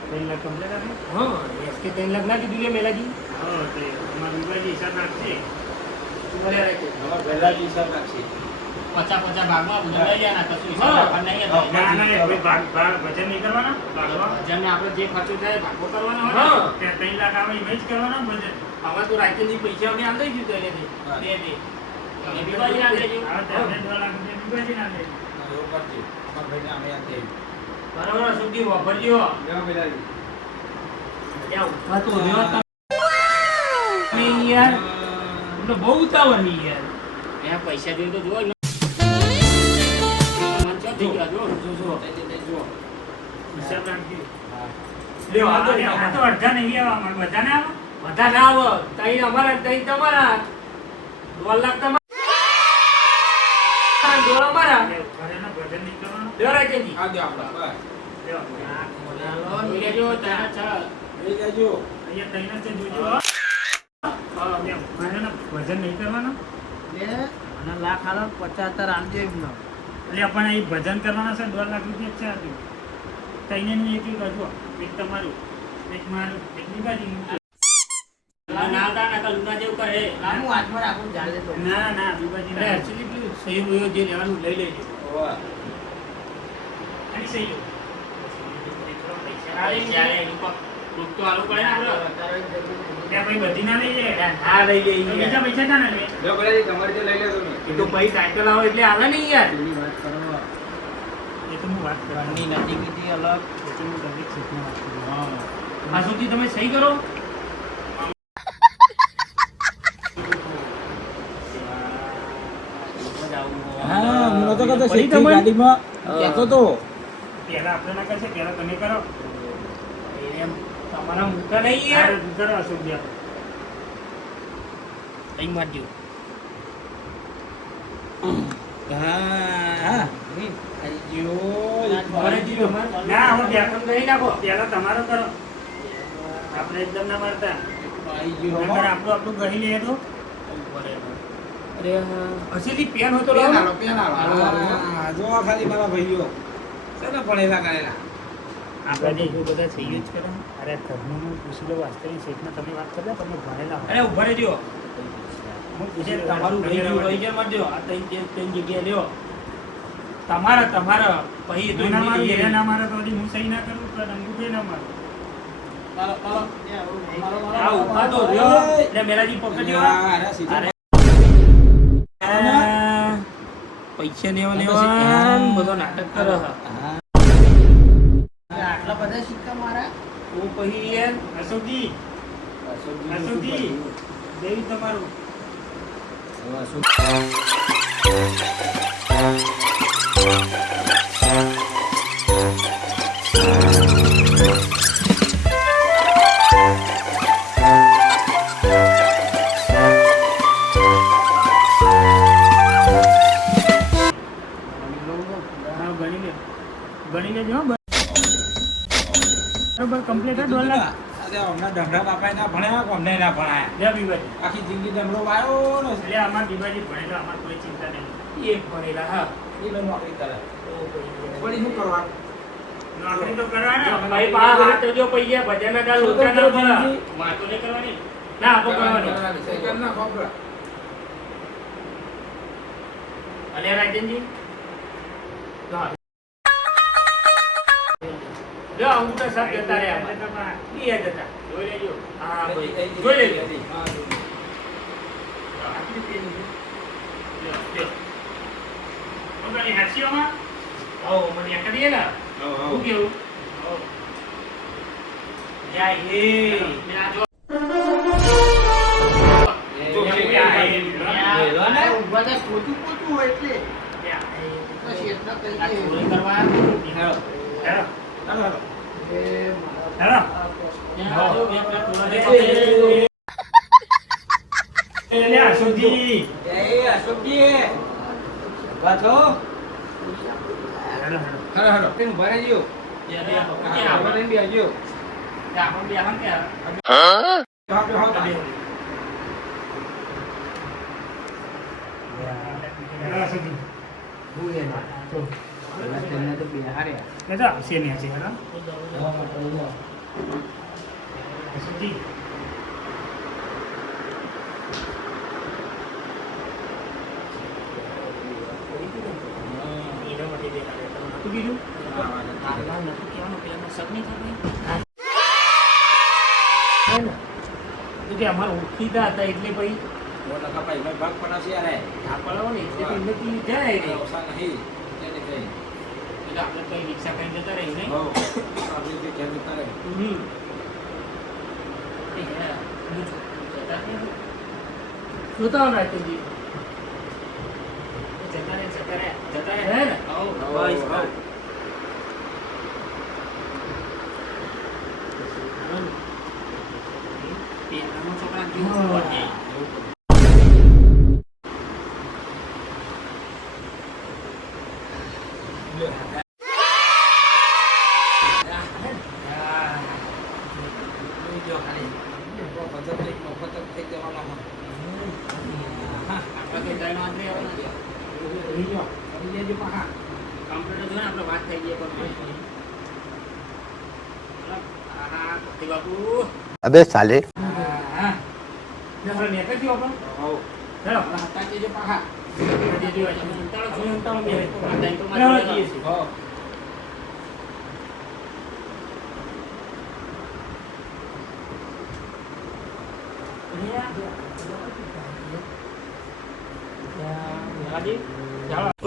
3 લાખ કમ્પ્લેટ આપે હા એસકે 3 લાખ ના કીધું લે મેલાજી હા તો તમારું વિભાજી હિસાબ રાખશે મળ્યા રાખે અમારા પહેલા જ હિસાબ રાખશે 50-50 ભાગમાં બધું લઈ જાય ને કશું હિસાબ રાખવાનું નહીં હતો. ના ના એ ભાઈ ભજન નહીં કરવાના ભાગવા જેમને આપણે જે ખર્ચો થાય ભાગો કરવાનો હોય ને. હા કે 3 લાખ આવે એ જ કરવાના ભજન હવે તો રાજનજી પૈસા અમે આલ દઈ દીધું એને હા. દે દે એ વિભાજી ના દેજો. હવે તમને 2 લાખ રૂપિયા વિભાજી ના દે એવું કરજે અમારા ભાઈને અમે યાદ થઈ બરાબર સુધી વાપરજો લેવા પેલાજી ત્યાં ઉભા તો રહ્યો તમે યાર તમને બહુ ઉતાવળ છે યાર અહીંયા પૈસા જોઈએ તો જુઓ ને. મન ચો થઈ ગયા, જુઓ. જો હિસાબ રાખજો હા લે વાંધો આ નહીં તો અડધા નહીં આવવા અમારે બધા ને આવો બધા ના આવો તઈ અમારા તઈ તમારા 2 લાખ તમારા 2 અમારા ઘરેના ભજન નહીં કરવાનું લ્યો રાજનજી આ દો આપણા બસ લેવા. જોઈ લેજો, ત્યાં છે. લઈ લેજો અહીંયા તૈનાત છે જોજો હા એમ. ઘરેના ભજન નહીં કરવાનું લાખ હાલો 75 આલજો એમનો એટલે પણ એ ભજન કરવાના છે 2 લાખ રૂપિયા છે આજુ તઈને એક એક હજુ એક તમારું એક મારું એક વિભાજીનું. ના ના ના ના લુના જેવું કરે. હું હાથમાં રાખું ચાલે તો ના ના વિભાજી અરે actually પેલું સહી વયો જે લેવાનું લઈ લેજો ઓવા ખાલી સહી લો. આ જ્યારે એનું કોક રૂપ તો આલવું પડે ને આપણે. ત્યાં ભાઈ બધી ના લઈ જાય હા લઈ લે તો બીજા પૈસા ના લે લો પેલાજી તમારે જે લઈ લેજો ને એ તો ભાઈ સાયકલ આવે એટલે આવે નહીં યાર એ તો હું વાત કરવાની નથી કીધી અલગ પછી હું દરેક સીટમાં વાત કરું આ સુધી તમે સહી કરો હા હું નતો કહેતો તો પડી શેઠની તમને? ગાડીમાં હા. કહેતો તો પહેલા આપણે ના કરશે, પહેલા તમે કરો. એમ તમારા મૂકા નહીં યાર. યાર કરો અશોકભાઈ. અહીં મારજો. હા આઈ ગયો તમારે જીવો માર. ના હવે બેઠક નહીં નાખો, પહેલા તમારો કરો. આપણે એકદમ ના મારતા. આઈ ગયો નકર આપણું આપણું ગણી લઈએ તો અરે હા. હસીથી પેન હોય તો પેન લાવો. આલો, પેન આલો. હા, જો આ ખાલી મારા ભાઈઓ છે ને ભણેલા ગણેલા. આપણે જે બધા થઈ જ કરે. અરે ઘરનું પૂછી લો, વાસ્તવિક શેઠને તમે વાત કરજો, તમે ભણેલા હોય. અરે ઉભા રહેજો. હું પૂછી જે લઉં, તમારું તમે રહી ગયું રહેવા રહી જાય મારજો. આ ત્રણ જગ્યાએ લ્યો. તમારા પછી દો. ના મારું, એ ના મારે તો હજી હું સહી ના કરું તો અંગૂઠે ના મારું. આ ઉભા તો રહ્યો. એટલે મેલાજી પકડજો. હા, અરે સીધા. અરે પૈસા લેવા બધો નાટક કરે છે. હા. આટલા બધા સિક્કા મારા તો પછી યાર અશોકજી, અશોકજી, જેવી તમારું. હવે શું? હા, ગણી લે. ગણી લેજો હો. બરોબર કમ્પ્લીટ હે $1 લાખ. અરે હમણાં ધંધા બાપાએ ના ભણ્યા કે અમને ના ભણાયા. લે બીબાજી. આખી જિંદગી ધંધો વાયો ને એટલે અમાર બીબાજી ભણેલા, અમાર કોઈ ચિંતા નહીં. એક ભણેલા હા. એ લોકો નોકરી કરે. તો પછી વળી શું કરવાનું? નોકરી તો કરવાના. ભાઈ પા હાથ જો પૈયા ભજન ના લોચા ના ભલા વાતો નહીં કરવાની ના આપો કરવાની સાયકલ ના ખબર. અને રાજનજી જો હું તો સબ જતા રહ્યા ઈ જતા જોઈ લેજો હા ભાઈ જોઈ લેજો હા, જોઈ. આટલી પેન છે ઓગણી હાસ્યોમાં આવો મને એક કરીએ ને શું કેવું યા એ આ જો હેલો, પેલું ભરાઈ ગયું. આપણે લઈને બેસજો. હા, હા. અમારે ઓળખીતા હતા એટલે ભાઈ ભાઈ ભાગ પડાશે યાર. આ પડાવો ને એટલે એમનેથી જાય ને વ્યવસાય નહીં. એને કઈ. એટલે આપણે કઈ રિક્ષા કઈ જતા રહી ને હો. આપણે જે ઘેર જતા રહે. જોતા હો રાજચંદ્રજી જતા રહે ને બસ બસ છોકરા વાત થઈ ગઈ બાપુ अबे साले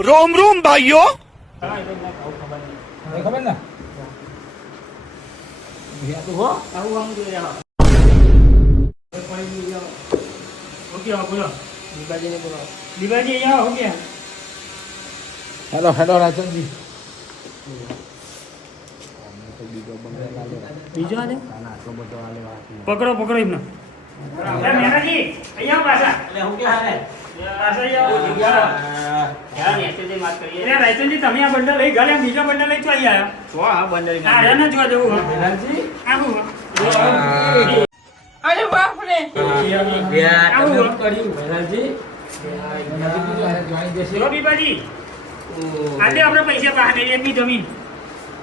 रोम रोम भाइयों ખબર ને? દિવાજી અહીંયા હો ગયા હેલો હેલો રાજનજી બીજો આલે પકડો પકડો એમને મેનાજી અહીંયા પાછા એટલે હું કે હારે પાછા આવો યાર મેસેજે વાત કરીએ એટલે રાયચંદજી તમે આ બંડલ લઈ ઘરે બીજો બંડલ લઈ ચોઈ આયા છો હા બંદરી આ રે ન જોવા જવું મેનાજી આવું અરે બાપ રે આવું કર્યું મેનાજી જોઈ દેશે જો બીબાજી આજે આપણે પૈસા બહાર લઈએ એમની જમીન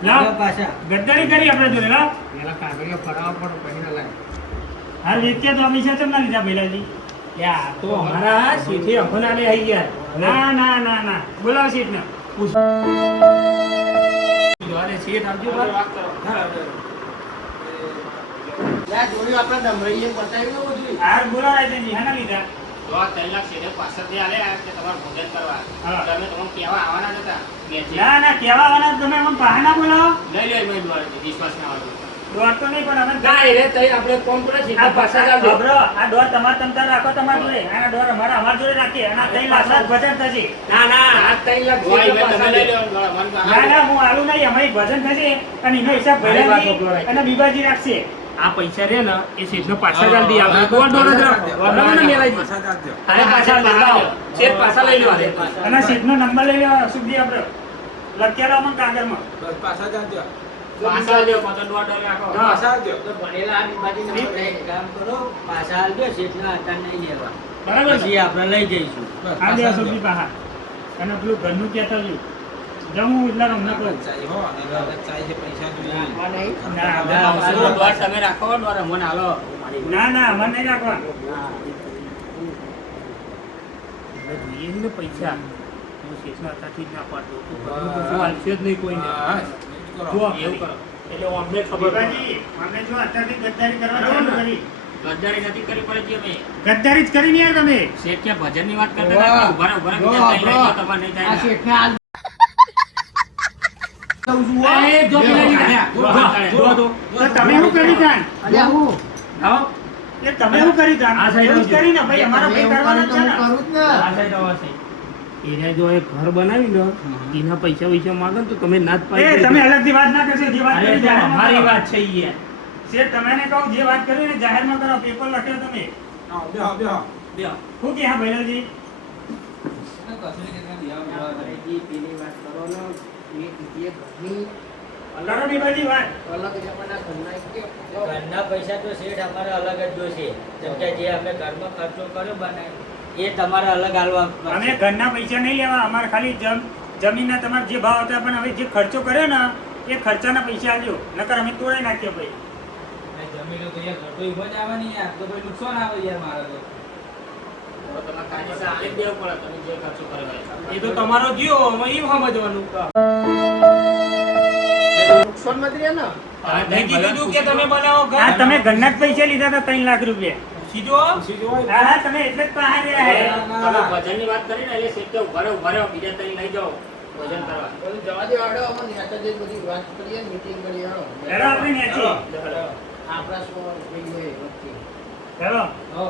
લાવ પાછા ગદ્દારી કરી આપણે જોડે લાવ પેલા કાગળિયો ફરાવા પડો પછી ના લાગે હાલ વેચ્યા તો અમે છે ચમ ના લીધા પહેલાજી યા તો અમારા સીઠે અખોના લે આવી ગયા ના ના ના ના બોલાવો સીટ ને જોડે સીટ આપજો બાર યા જોડ્યું આપણે ડમરીએ બતાવી દો બધું હાર બોલાવો રાયચંદજી હાના લીધા તો આ 3 લાખ સીધે પાછળથી આલે કે તમારે ભોજન કરવા હા. તમે તમને કેવા આવવાના જ હતા મેચે ના ના કેવા વાળા તમે અમને બહાના બોલાવો લઈ લે મેં દ્વારા વિશ્વાસ ના આવતો દોર તો નહીં પણ અમે ના રે તઈ આપણે કોમ કરે છે આ પાછા ખબરો આ ડોર તમારે તમતા રાખો તમારા જોડે આના ડોર અમારા જોડે રાખીએ અને આ 3 લાખ વજન થશે ના ના આ 3 લાખ હોય સીધા તમે પાછા લઈ લે. લો મન ના ના હું આલું નહીં અમારી વજન થશે અને એનો હિસાબ મારી વાત ભૈરાજી સાંભળો રાયચંદ. અને બીબાજી રાખશે આ પૈસા રે ને એ સીધનો પાછા જલ્દી આવે દોડ દોડ જ રાખો બરાબર ને મેલાજી અરે પાછા લઈ લો શેઠ પાછા લઈ લો અરે અને સીટનો નંબર લઈ લો સુખજી આપણે લખ્યા રહો મને કાગળમાં પાછા જાજો પાછળ લ્યો કતો દોઢ રાખો પાછા આવજો ભણેલા આ બીબાજીને આપણે એક કામ કરો, પાછા આલજો, શેઠના હતા નહીં લેવા. બરાબર ને? પછી આપણે લઈ જઈશું. આ બે સુખજી પાહા અને પેલું ઘરનું કહેતા છું જમું એટલે અમને કહું ચાઈ હો અને ચાઈ જે પૈસા જોઈએ ના દોઢ તમે રાખો દોઢ મને હાલો ના ના અમારે નહીં રાખવા જોઈએ ને પૈસા હું શેષના હાથાથી જ ના પાડતો તો ઘરનું કશું હાલશે જ નહીં કોઈને જો એવું કરો એટલે અમને ખબર બીબાજી અમે જો અત્યારથી ગદ્દારી કરવા ચાલુ કરી ગદ્દારી નથી કરી પડે અમે ગદ્દારી જ કરી ને યાર તમે શેઠ કે ભજનની વાત કરતા હતા કે ઉભા રહો, બીજા ત્રણ લઈ જાઓ, તમારે નહીં થાય ના. એ જો પેલા તો તમે શું કરી જાણ આવો એ તમે શું કરી જાણ આ સાઈડ એવું જ આવજો. કરી ને ભાઈ અમારા ભાઈ કરવાના જ છે ને આ સાઈડ આવો, આ સાઈડ. એને જો એ ઘર બનાવી લો એના પૈસા વૈસા માંગે ને તો તમે ના જ એ પાડી તમે અલગથી વાત ના કરશો જે વાત અરે કરી તો જાહેરમાં અમારી કરો. વાત છે યાર શેઠ તમને કહું જે વાત કરી ને જાહેરમાં કરો પેપર લખ્યો તમે બેહો બેહો શું કે હા ભૈરવજી ભણેજી, પેલી વાત કરો ને, એ કીધી એ ઘરની કરો બીબાજી વાત અલગ જમાના ઘરના ઘરના પૈસા તો શેઠ અમારે અલગ જ જોશે. જેમ કે જે અમે ઘરમાં ખર્ચો કર્યો બનાય એ તમારે અલગ આલવા પડશે. અમે ઘરના પૈસા નહીં લેવા અમારે ખાલી જમીનના તમારે જે ભાવ હતા પણ હવે જે ખર્ચો કર્યો ને એ ખર્ચાના પૈસા આપજો નકર અમે તોડાઈ નાખીએ ભાઈ જમીનો તો યાર ઘટો ઈભો જ આવે ને યાર તો ભાઈ નુકસાન આવે યાર મારે તો તો તમારે કાયદેસર આલી જ દેવું પડે તમે જે ખર્ચો કર્યો હોય. એ તો તમારો જીઓ એમ સમજવાનું હા, મેં કીધું તું કે તમે બનાવો ઘર. હા તમે ઘરના જ પૈસા લીધા હતા 3 લાખ રૂપિયા સીધો સીધું હોય હા હા તમે એટલે જ પહાડ રહ્યા હે તમે ભજનની વાત કરી ને એટલે શેઠ કે ઉભા રહો, બીજા ત્રણ લઈ જાઓ ભજન કરવા જવા દે, હાડો, અમે નેતા જે બધી વાત કરીએ, meeting કરીએ, હાડો. હેલો આપણે નેચી આપણા શું જોઈએ વચ્ચે. હેલો હો.